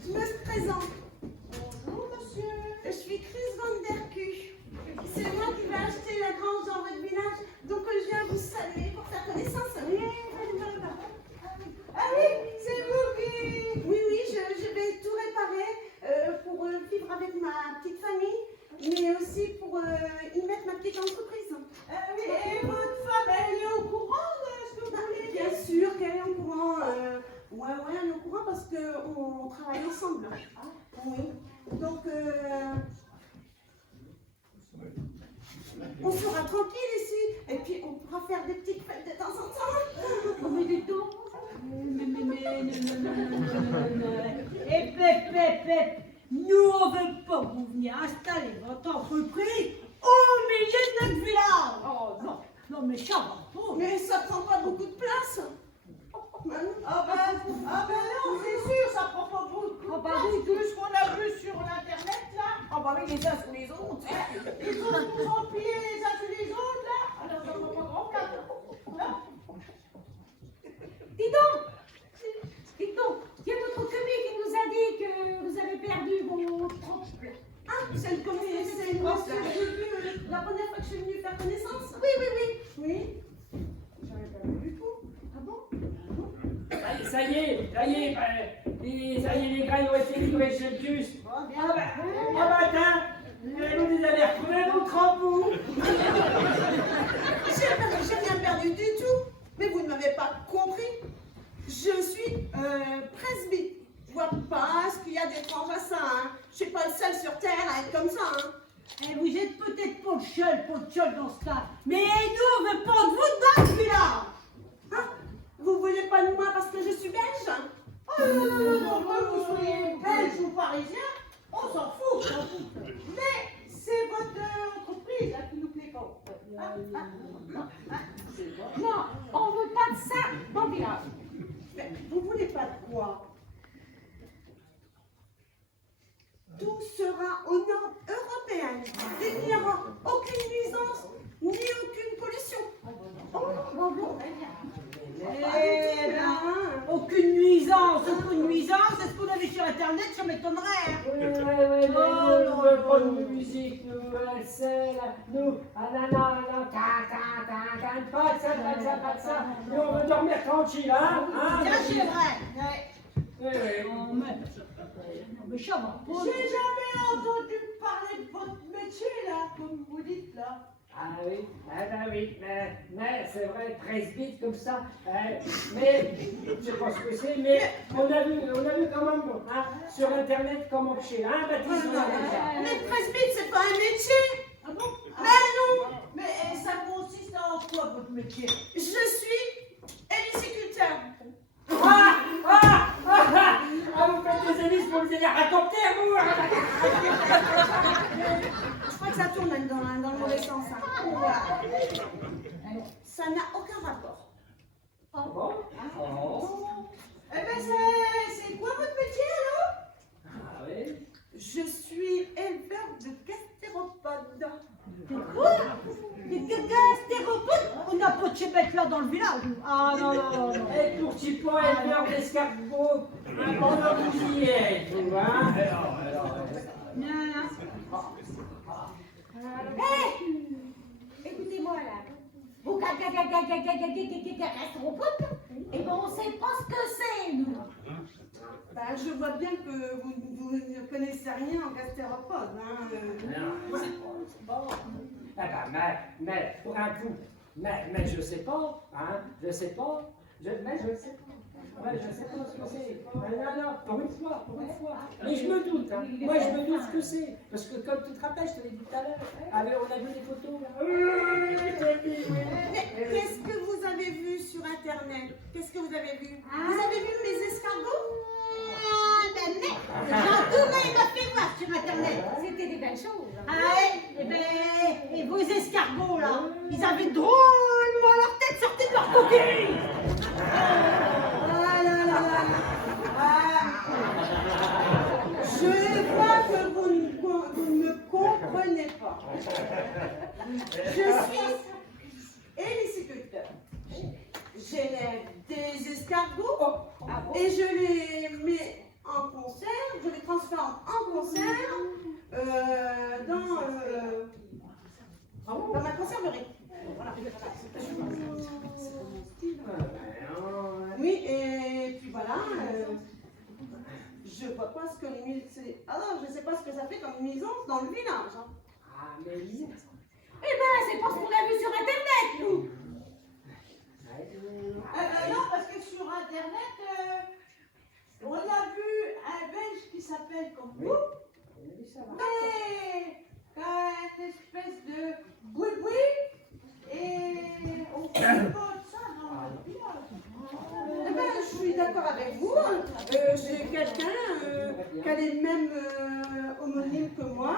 Je me présente. Bonjour, monsieur. Je suis Chris Van Der Kuch. C'est moi qui vais acheter la grange dans votre village, donc je viens vous saluer pour faire connaissance. Ah oui, c'est vous qui... Oui, je vais tout réparer pour vivre avec ma petite famille, mais aussi pour y mettre ma petite entreprise. Oui, et votre femme, elle est au courant de ce que vous voulez dire? Bien sûr qu'elle est au courant. Ouais, elle est au courant parce qu'on travaille ensemble. Ah, oui. Donc, on sera tranquille ici, et puis on pourra faire des petites fêtes de temps en temps. mais dis donc. Pep. Nous, on veut pas que vous veniez installer votre entreprise au milieu de notre village. Oh non, mais ça va pas. Mais ça prend pas beaucoup de place. Ah ben non, c'est sûr, ça prend pas beaucoup de Ah bah place. oui. Tout ce qu'on a vu sur l'internet là. Ah bah oui, les uns sous les autres. Ils ont tout empilé les uns sur les autres là. Alors ça va pas grand cas. Dis donc, il y a notre commis qui nous a dit que vous avez perdu vos trompe. Ah, c'est le commis, c'est le monsieur que j'ai vu la première fois que je suis venue faire connaissance. Oui. J'avais pas vu du tout. Ah bon? Ça y est, les graines ont été livrées chez le bus. Ah bah tiens, vous les avez retrouvés, vos crampons. J'ai rien perdu du tout. Mais vous ne m'avez pas compris. Je suis presbyte. Je vois pas ce qu'il y a d'étrange à ça. Hein. Je suis pas le seul sur Terre à être comme ça. Hein. Et vous êtes peut-être pas le seul dans ce cas, mais nous, on veut pas de vous dans ce village. Hein? Vous voulez pas de moi parce que je suis belge? Oh non, que vous soyez belge ou parisien, on s'en fout. Mais c'est votre entreprise là, qui nous plaît pas. Non, on veut pas de ça dans le village. Mais vous voulez pas de quoi? Tout sera aux normes européennes. Il n'y aura aucune nuisance ni aucune pollution. Eh ben, aucune nuisance, c'est ce qu'on avait sur internet, ça m'étonnerait. Hein. Oui, nous ne veulons pas de musique, nous, c'est là, nous, non, pas ça, pas de ça. Et on veut dormir tranquille, hein? Ça, c'est vrai. Oui. Mais ça va pas. J'ai jamais entendu parler de votre métier, là, comme vous dites, là. Ah oui, mais c'est vrai, presbyte comme ça. Mais, je sais pas ce que c'est, mais on a vu quand même hein, sur Internet comment marcher. Hein, Baptiste, on a vu ça. Mais presbyte, c'est pas un métier. Ah bon? Mais non. Mais ça consiste en quoi, votre métier? Je suis héliciculteur. Vous faites des hélices pour vous aider à raconter, vous. Je crois que ça tourne dans le mauvais sens. Ça n'a aucun rapport. Ah bon? Eh ben, c'est quoi votre métier, alors? Ah oui. Je suis éleveur de gastéropodes. Quoi? Des gastéropodes? On n'a pas de chez bête là dans le village. Ah non, non, non, non. Et pour petit point éleveur d'escargots, pendant que vous y êtes, vous, hein? Non, non. Écoutez-moi là. Vous gastéropodes, et ben on sait pas ce que c'est, nous. Ben, je vois bien que vous ne connaissez rien en gastéropodes. Ah bah, mais, pour un coup, mais je sais pas, hein, je sais pas, mais je sais pas. Ouais, je sais pas ce que c'est. Non, pour une fois. Mais je me doute, hein. Moi je me doute ce que c'est. Parce que comme tu te rappelles, je te l'ai dit tout à l'heure, on a vu les photos là. Qu'est-ce que vous avez vu sur Internet? Qu'est-ce que vous avez vu? Vous avez vu mes escargots? Jean-Thomas, il m'a fait voir sur Internet. C'était des belles choses. Ah ouais? Eh ben, et vos escargots là, ils avaient drôlement leur tête sortie de leur coquille. Ah là là là. Je vois que vous ne me comprenez pas. Je suis héliciculteur. J'élève des escargots et je les mets en conserve, je les transforme en conserve dans ma conserverie. Voilà. Oui, et puis voilà. Je vois pas ce que alors, je sais pas ce que ça fait comme nuisance dans le village. Hein. Ah, mais oui. Eh ben, c'est parce qu'on a vu sur Internet, nous. Non, parce que sur Internet, on a vu un Belge qui s'appelle comme vous, mais une espèce de boui-boui, et on fait pas de ça dans le village. Eh ben, je suis d'accord avec vous. J'ai quelqu'un qui a les mêmes homonymes que moi.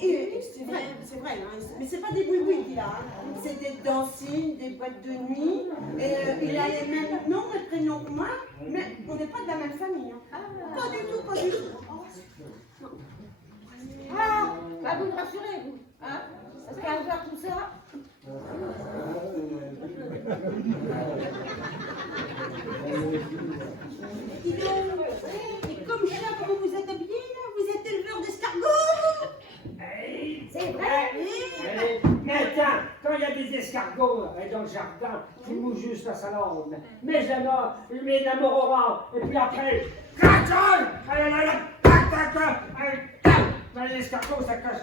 Et c'est vrai, hein, mais c'est pas des boui-boui qu'il a. Hein. C'est des dancing, des boîtes de nuit. Et il a les mêmes noms et prénoms que moi, mais on n'est pas de la même famille. Hein. Pas du tout, pas du tout. Ah, bah vous me rassurez, vous. Hein? Parce qu'à voir tout ça. Et comme ça, comment vous êtes habillés là? Vous êtes éleveur d'escargots? C'est vrai. Mais tiens, quand il y a des escargots dans le jardin qui mouillent juste la salade, mais j'adore, je mets de la morora, et puis après, craquole! Les escargots, ça cache.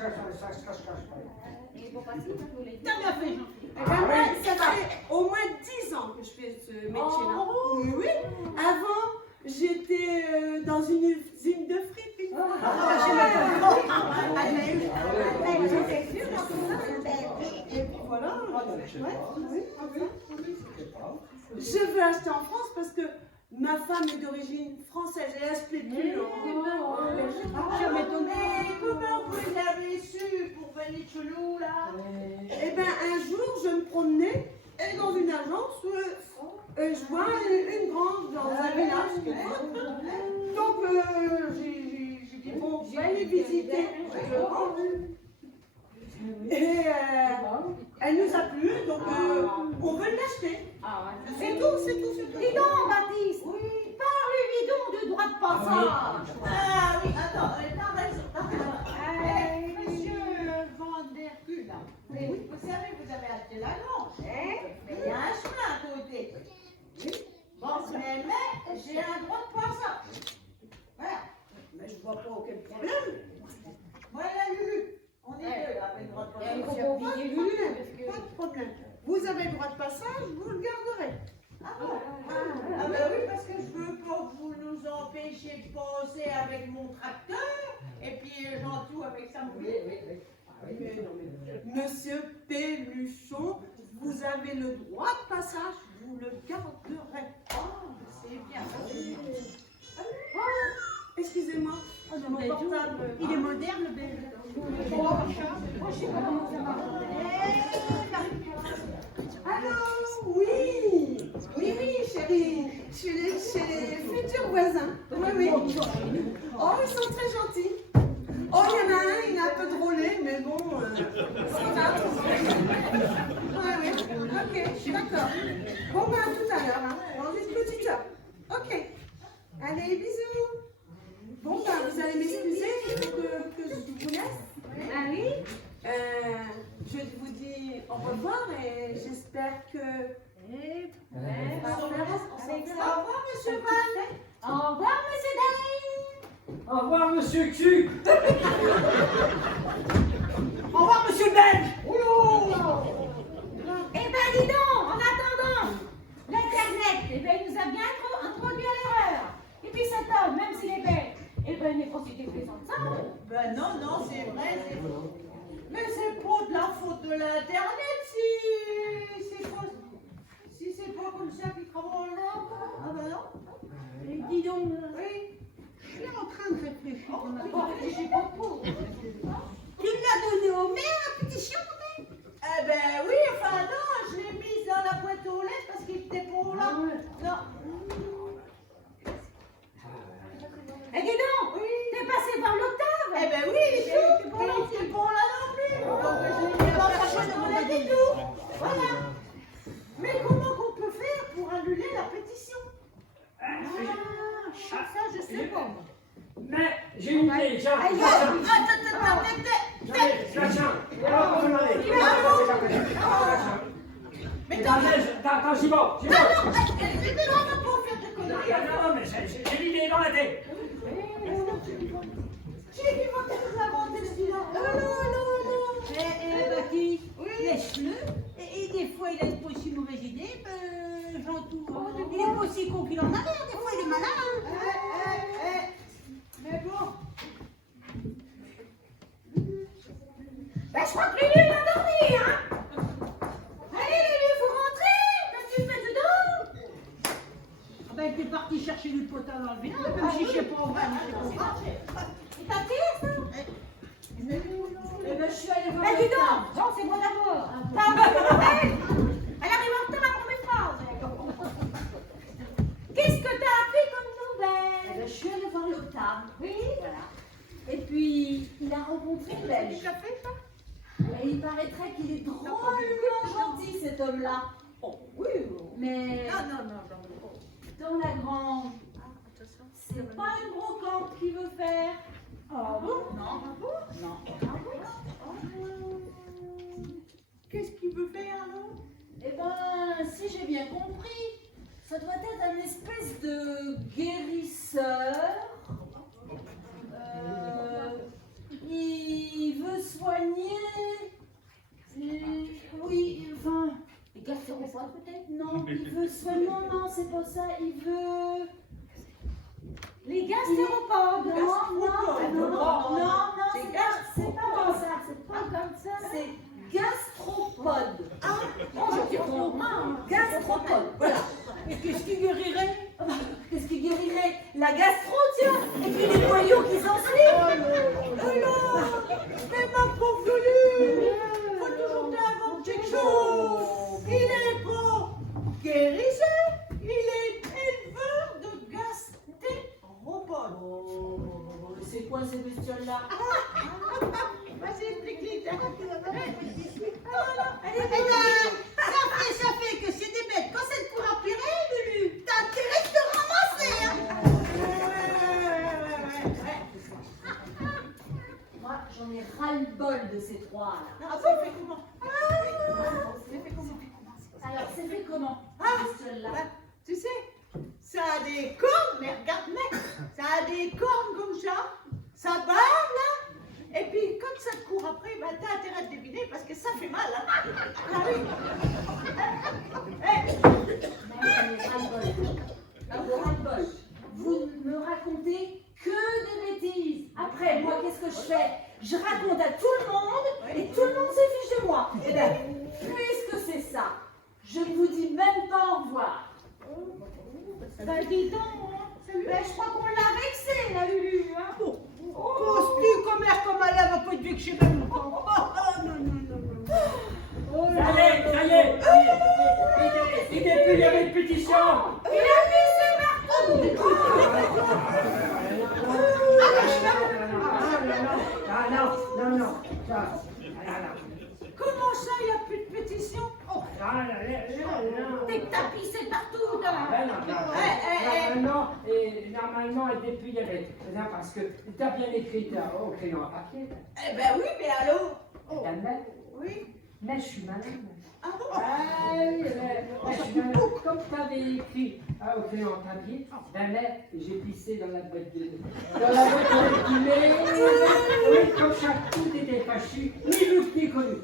T'as bien fait, Jean. Eh ben, moi, ça fait au moins 10 ans que je fais ce métier-là. Oui, oui. Avant, j'étais dans une usine de frites. Et puis voilà. Je veux acheter en France parce que ma femme est d'origine française et elle se plaît plus. Je m'étonnais. Comment vous l'avez su pour venir chelou là? Eh bien, un jour, je me promenais et dans une agence, je vois une grange dans un village. Donc, j'ai dit, bon, je vais aller visiter. Et elle nous a plu, donc on veut l'acheter. C'est tout, c'est tout, c'est tout. Dis donc, Baptiste. Oui. Parle-lui donc de droit de passage. Ah oui, attends, t'as raison. Monsieur Van der Kuhl, vous savez, vous avez acheté la grange. Il y a un chemin j'ai un droit de passage. Voilà. Mais je vois pas aucun problème. Voilà, Lulu. On est deux là, avec le droit de passage. Il faut pas oublier Lulu, parce que... Pas de problème. Vous avez le droit de passage, vous le garderez. Ah bon? Ah ben oui, parce que je veux pas que vous nous empêchiez de passer avec mon tracteur, et puis Jean-Tout avec sa mobilette. Monsieur Péluchon, vous avez le droit de passage, vous le garderez. C'est bien. Excusez-moi, mon portable. Il est moderne, le belge. Allô, oui, oui, chérie, chez les futurs voisins. Oui, oui. Oh, ils sont très gentils. Oh, il y en a un, il est un peu drôlé, mais bon, ça va. Oui, oui, ok, je suis d'accord. Bon, ben, à tout à l'heure, hein, dans une petite heure. Ok. Allez, bisous. Bon, ben, vous allez m'excuser, il faut que je vous laisse. Ah oui? Je vous dis au revoir et j'espère que... Au revoir, monsieur Van. Au revoir, monsieur Daly. Au revoir, monsieur Q. Au revoir, monsieur le belge. Eh ben dis donc, en attendant, l'Internet, eh ben, il nous a bien introduit à l'erreur. Et puis cet homme, même s'il est belge, eh ben, il n'est pas si déplaisant que ça. Ben non, non, c'est vrai, c'est vrai. Mais c'est pas de la faute de l'Internet si c'est pas comme ça qu'il travaille là. Ah ben non. Et dis donc, Oui. je suis en train de réfléchir. Oh, réfléchis pas trop. Tu l'as donné au maire, la pétition, peut-être? Eh ben oui, enfin non, je l'ai mise dans la boîte aux lettres parce qu'il était pour là. Non. Eh dis donc, t'es passé par l'octave. Eh ben oui, il était pour là non plus. Donc je l'ai mis dans la boîte aux lettres et tout. Voilà. Mais comment qu'on peut faire pour annuler la pétition? Ça, je sais pas. Mais j'ai une idée, Jean. Attends. Mais Attends, j'y vais. non, mais non, on va pas faire de conneries. Non, mais j'ai l'idée dans la tête. Qui va te l'inventer celui-là? Allô. Baki, laisse-le. Et des fois, il a une aussi mauvaise idée. Jean-Tout, il est pas aussi con qu'il en a l'air. Des fois, il est malin. Mais bon. Ben, je crois que Lulu va dormir, hein. Allez, Lulu, faut rentrer. Qu'est-ce que tu fais dedans? Ah ben, t'es parti chercher du potin dans le village, même si je sais pas où va, je sais pas où va. C'est ta tire, ça? Eh ben, je suis allée voir. Ben, dis donc, Jean, c'est moi d'abord. T'as un peu de elle arrive en retard à mes phrases. Qu'est-ce que t'as appris comme Eh nouvelle? ben, je suis allée voir l'Octave. Oui. Voilà. Et puis, il a rencontré une Belge. Et il paraîtrait qu'il est drôlement gentil, cet homme-là. Oh, oui. Mais Non. dans la grange, c'est pas une brocante qu'il veut faire. Ah bon? Non. Non. Qu'est-ce qu'il veut faire alors? Eh ben, si j'ai bien compris, ça doit être un espèce de guérisseur. Il veut soigner. Oui, enfin. Les gastéropodes, peut-être? Non, il veut soigner. Non, c'est pas ça. Il veut. Les gastéropodes. Non, c'est pas comme ça. C'est pas comme ça. C'est gastropode. Oh, je dis trop mal. Gastropode, voilà. Et qu'est-ce qui guérirait? Qu'est-ce qui guérirait? La gastro, tiens. Et puis les noyaux qui s'en suivent. Mais ma pauvre Lulu, faut toujours t'inventer quelque chose. Il est pas guérisseur, il est éleveur de gastéropodes. Oh, c'est quoi ces bestioles-là? Vas-y, explique-les. Ça fait que c'est des bêtes. Quand c'est pour empirer, Lulu, t'as intérêt de te ramasser. Hein. Moi, j'en ai ras-le-bol de ces trois-là. Ah, ça fait comment? Alors, c'est fait comment, ces bestioles-là? Tu sais, ça a a des cornes, mais regarde, mec, ça a des cornes comme ça barre là, et puis quand ça te court après, bah t'as intérêt de deviner parce que ça fait mal, hein. Ah oui. Ras-le-bol. Vous ne me racontez que des bêtises. Après, moi, qu'est-ce que je fais? Je raconte à tout le monde et tout le monde se fiche de moi. Eh bien, puisque c'est ça, je ne vous dis même pas au revoir. Bah dis donc, ben, je crois qu'on l'a vexé, la Lulu, hein. Cause-tu comme l'air comme elle va pas te vexer même longtemps. Oh, non, non, non, non. Oh là Ça y est, ça y est. Et depuis, il y avait une pétition. Il a mis ses marteaux. Comment ça, il n'y a plus de pétition? Oh. T'es tapissé partout, là. Normalement, et depuis, il y avait. Non, parce que tu as bien écrit au crayon à papier. Eh ben oui, mais alors? Oui. Mais je suis malade. Ah bon? Ah oui, je suis malade. Comme tu avais écrit au crayon à papier, ben là, j'ai pissé dans la boîte de. Dans la boîte de lait. Oui, comme chaque tout était fâché, ni vu ni connu.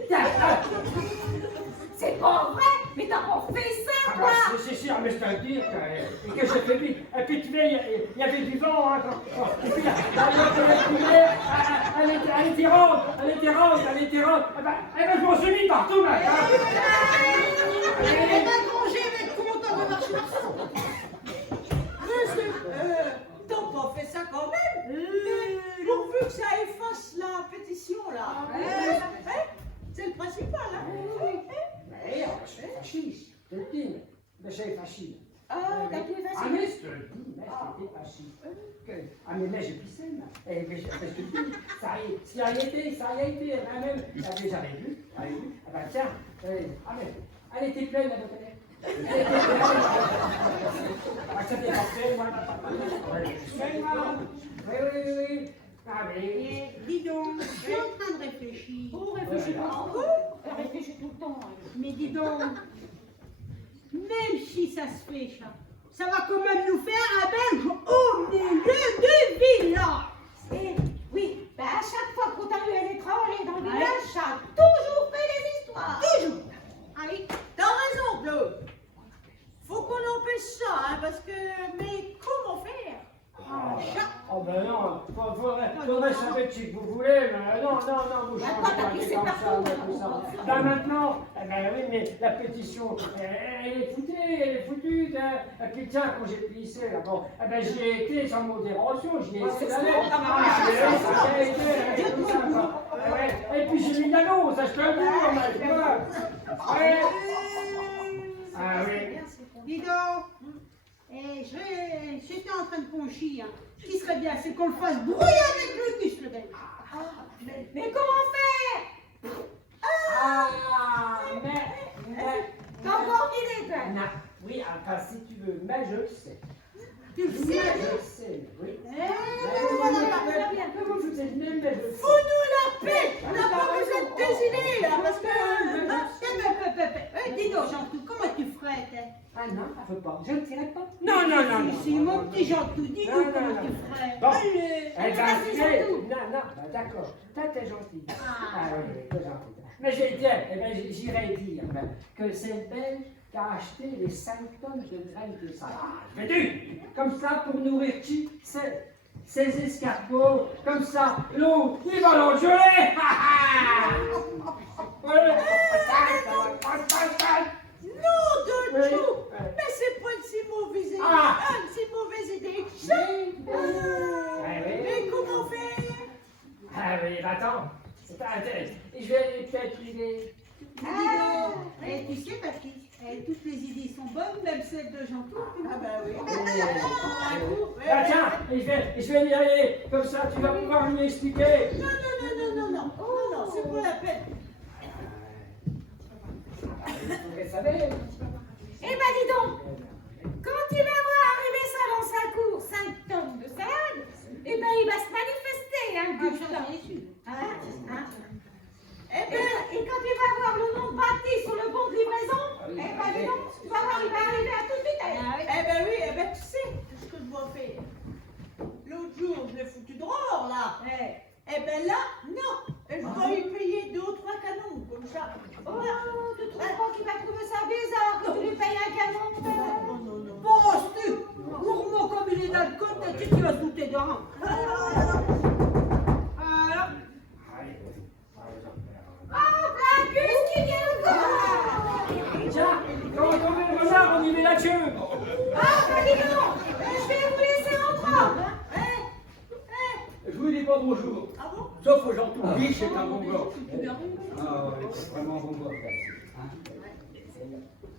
C'est pas vrai, mais t'as pas fait ça, Ah toi. bah, c'est sûr, mais je dois le dire et que j'ai fait vite. Et puis tu vois, il y avait du vent, hein, et puis la elle était rose. Eh ben, je m'en suis mis partout, maintenant. Elle va manger, elle va être content de marcher partout. Monsieur, t'as pas fait ça quand même? Mais pourvu que ça efface la pétition, là. C'est le principal, hein? Mais je suis fasciste, je te le dis, mais je suis fasciste. Ah, t'as tout effacé? Ah, mais je te le dis, mais c'était fasciste. Ah, mais là, j'ai pissé, là. Et mais je te le dis, ça y a été, même. J'avais vu. Ah, bah, tiens, elle était pleine, la bouteille. Elle était pleine. Ah, ça t'est pas fait, moi, oui. Ah, mais. Dis donc, je suis en train de réfléchir. Oh, réfléchis pas. Elle réfléchit tout le temps. Mais dis donc, même si ça se fait, ça va quand même nous faire un belge au milieu du village. Et oui, ben à chaque fois qu'on a eu un étranger dans le village, ça a toujours fait des histoires. Toujours. Ah oui, t'as raison, Claude. Faut qu'on empêche ça, hein, parce que... Mais comment faire? Oh ben non, faudrait savoir ce que vous voulez, mais non, vous changez pas comme ça. Ben maintenant, oui, mais la pétition, elle est foutue, et puis tiens, quand j'ai pissé, là, bon, j'y ai été sans modération, j'y ai essayé d'aller, et puis j'ai mis l'anneau, ça je te le dis, tu vois. Ah oui. Dis donc, j'étais en train de pencher, hein. Ce qui serait bien, c'est qu'on le fasse brouiller avec le Gus, le belge. Mais comment faire? T'as encore une idée, toi? Non, oui, enfin si tu veux, mais je le sais. Tu le sais? Je le sais, oui. Comment vous êtes même, mais je le sais. Fous-nous la paix! On n'a pas besoin de tes idées, là, parce que... Dis donc, Jean-Tout, comment tu ferais, toi? Ah non, ça ne veut pas. Je ne tirais pas. Si, mon petit Jean-Tout, dis-nous comment tu ferais. Bon, Allez, non, d'accord. Toi, t'es gentil. Ah oui, t'es gentil. Mais j'irai dire que c'est le Belge qui a acheté les 5 tonnes de graines de salade. Je vais dire, comme ça, pour nourrir qui ces escargots, comme ça, l'eau, il va l'engeler. Non, de tout! Mais c'est pas une si mauvaise idée! Une si mauvaise idée que ça! Mais comment faire? Ah oui, attends, c'est pas intéressant. Je vais peut-être l'idée. Tu sais, Patrice, toutes les idées sont bonnes, même celles de Jean-Tout. Ah bah oui! Ah tiens, je vais y aller, comme ça tu vas pouvoir lui expliquer. Non, c'est pas la peine! Vous savez. Eh ben dis donc, quand il va voir arriver ça dans sa cour, 5 tonnes de salade, eh ben il va se manifester, hein, Gustave. Et quand il va voir le nom bâti sur le bon de livraison, eh ben dis donc, tu vas voir, il va arriver à toute vitesse. Eh ben oui, tu sais, un canon. Pense-tu, gourmand comme il est d'alcool, tu vas se douter de rien. Alors. Oh, Blacus qui vient encore. Tiens, quand on tombe le renard, on y met la queue. Ah, bah dis donc, je vais vous laisser entendre. Je vous dis pas bonjour. Ah bon? Sauf aux gens tout biches, c'est un bon gars. Ah ouais, c'est vraiment un bon gars.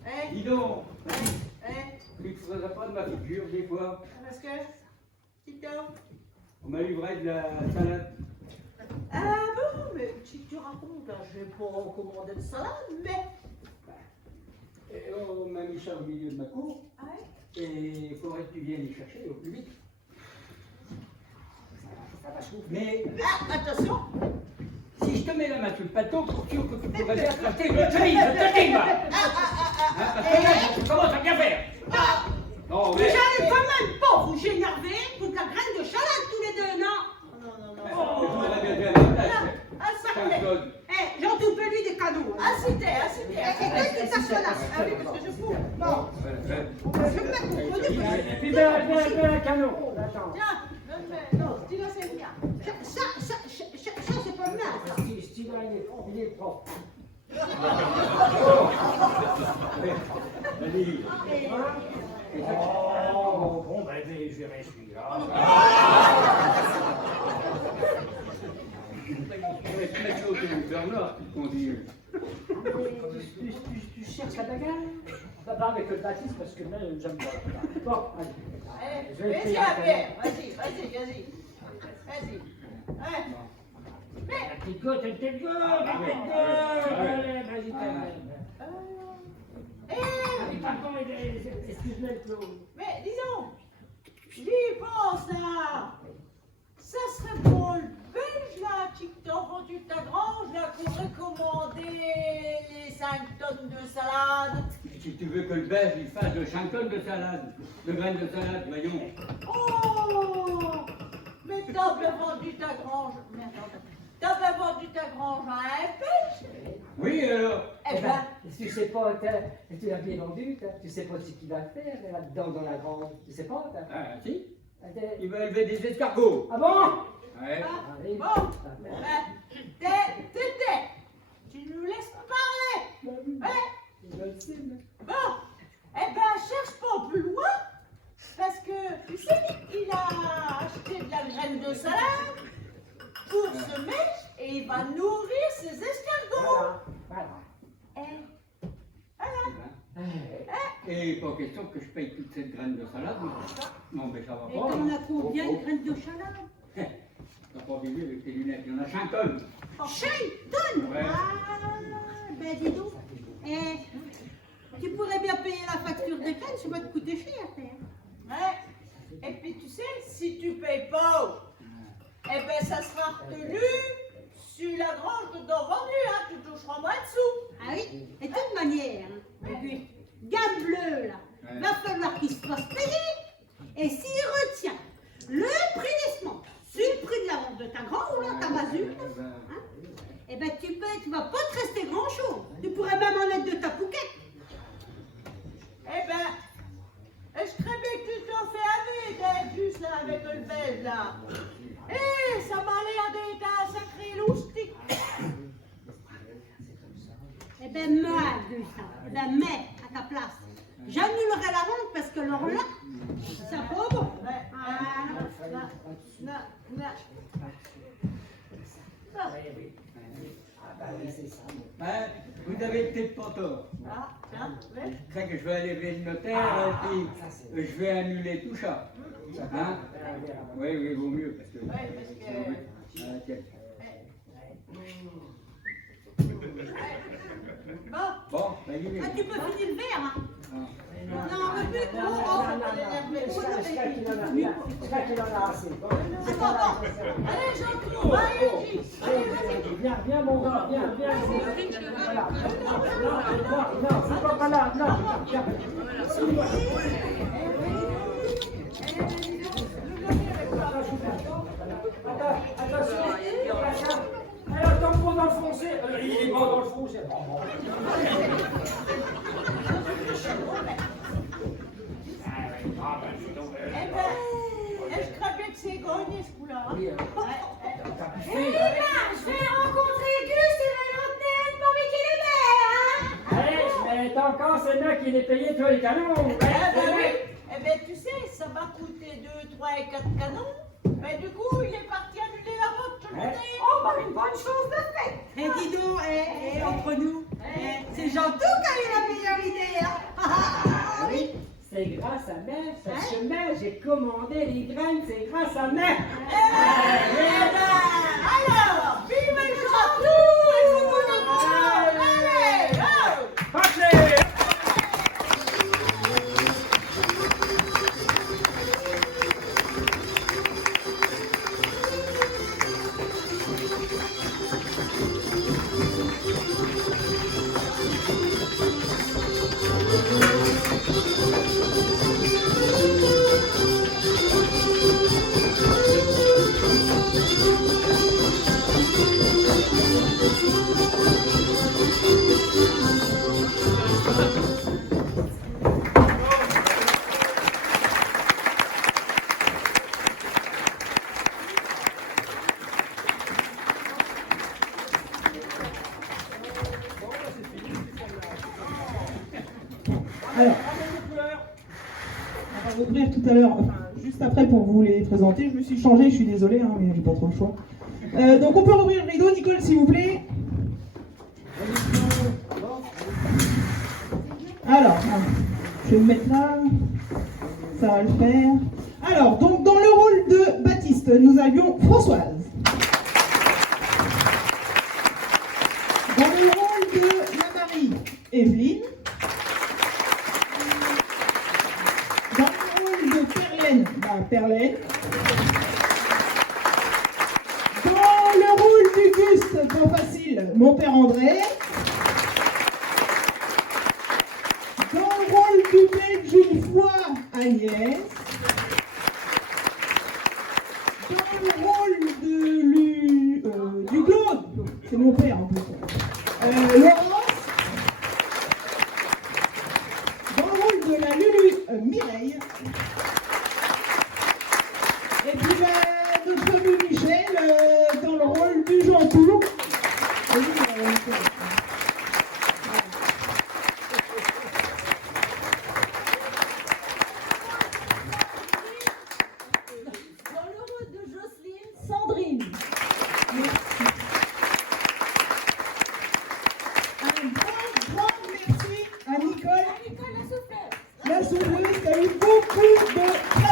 Hein? Dis donc, tu ne te faisais pas de ma figure des fois. Parce que, Tito. On m'a livré de la salade. Ah bon, mais si tu racontes, là, je vais pas commander de salade, mais... Et on m'a mis ça au milieu de ma cour. Et il faudrait que tu viennes les chercher au plus vite. Ça va chauffer. Mais attention, si je te mets la main sur le pâteau, pour sûr que tu pourrais bien te rater, je te dis, moi. Parce que là, tu commences à bien faire. Non, vous mais... allez quand même pas vous énerver toute la graine de salade tous les deux, non? Je voudrais bien dire la place. Ah, ça, Ça me donne. j'en tout lui des cadeaux. Ah, c'était. Qu'est-ce qui t'assure là? Ah oui, parce que je fous. Bon, je vais mettre mon produit. Et puis, ben, un canon. Attends. Tiens, non, dis-le, c'est bien. Ça, c'est pas le mien, ça. Ce style-là, il est propre. Allez. Oh, bon, ben, je verrai celui-là. Je vais te mettre au téléphone, qu'on dit. Tu cherches la bagarre? Pas avec le Baptiste, parce que là, j'aime pas. Bon, allez. Je vais Vas-y, essayer. Pierre. Vas-y. Ouais. Un petit goût, un petit goût. Allez, vas-y, pardon, excuse-moi, Claude. Mais dis donc, j'y pense là. Ça serait pour le Belge là, qui t'a vendu ta grange là, qu'on recommandait les 5 tonnes de salade. Si tu veux que le Belge il fasse de 5 tonnes de salade, de graines de salade, voyons. Oh, mais t'as bien vendu ta grange. Merde, t'as bien vendu ta grange à un Belge. Oui, alors. Eh ben, Tu sais pas, tu l'as bien vendu, tu sais pas ce qu'il va faire là-dedans dans la grange. Tu sais pas, Ah, si. Ah Il va élever des escargots. bon? Ouais. Allez. bon, tu nous laisses parler. Ouais. Bon, eh ben, cherche pas plus loin, parce que tu sais qu'il a acheté de la graine de salade pour semer et il va nourrir ses escargots. Voilà. Et pas question que je paye toute cette graine de salade. Non, mais ça va Et pas. t'en as combien de graines de salade? T'as pas vu avec tes lunettes, il y en a 5 tonnes. 5 tonnes? Ouais. Ah, ben dis donc. Tu pourrais bien payer la facture des graines, ça va te coûter cher, Ouais. Et puis tu sais, si tu payes pas, eh ben ça sera retenu sur la grange que t'as vendue, hein, tu toucheras moins de sous. Ah oui, et de toute manière, et puis, gamme bleue, là, va falloir qu'il se fasse payer. Et s'il retient le prix des semences sur le prix de la vente de ta grange, là, ta masure, eh ben tu vas pas te rester grand chose. Tu pourrais même en être de ta pouquette. Eh ben, je crée bien que tu t'en fais avec, hein, juste là, avec le Belge, là. Eh, ça m'a l'air d'être un sacré loustique. Eh ben, moi, Gustave, eh ben, mets à ta place. J'annulerai la vente parce que alors là, ça pas bon. Hein, vous avez peut-être pas tort. Ah, tiens, ouais. C'est que je vais aller vers le notaire et puis je vais annuler tout ça. Hein? Oui, vaut mieux parce que. Ouais, parce que- Ah, tiens. Bon, ben, il est. Ah, tu peux finir le verre, hein. Ah. Non, on veut plus. Je crois qu'il en a assez. Allez, Jean-Claude, allez, Viens, mon gars, viens. Voilà. Non, c'est pas là, non. Viens. Attention. Alors, t'en prends dans le foncé. Il est bon dans le fond, c'est bon. c'est grogné ce coup-là. Hein. Oui, t'as pu faire. Je vais rencontrer Gus et Valentine pour piquer les verres, hein. Allez, mais encore, c'est moi qui l'ai payé tous les canons. Eh ben oui, eh ben tu sais, ça m'a coûté 2, 3 et 4 canons. Mais du coup, il est parti annuler la vente, je le dis. Oh, bah une bonne chose de faite. Eh, dis donc, entre nous, c'est Jean-Tout qui a eu la meilleure idée, hein. Ah oui, c'est grâce à mère, parce que mère, j'ai commandé les graines, c'est grâce à mère. Alors, vive le Jean-Tout et son bonhomme. Allez, oh. Passez. Alors, on va ouvrir tout à l'heure, enfin, juste après pour vous les présenter. Je me suis changée, je suis désolée, hein, mais j'ai pas trop le choix. Donc on peut rouvrir le rideau, Nicole, s'il vous plaît. Alors, je vais me mettre là, ça va le faire. Alors, donc dans le rôle de Baptiste, nous avions Françoise. Dans le rôle de la Marie, Evelyne. Dans le rôle de Perlène, Perlène. Dans le rôle d'Auguste, pas facile, mon père André. Dans le rôle du Belge une fois, Agnès. Dans le rôle du Claude, c'est mon père en plus. Laurence. Dans le rôle de la Lulu, Mireille. Et puis notre ami Michel, dans le rôle du Jean-Tout. Dans le rôle de Jocelyne, Sandrine. Merci. Un grand merci à Nicole, Nicole, la souffleuse. la souffleuse qui a eu beaucoup de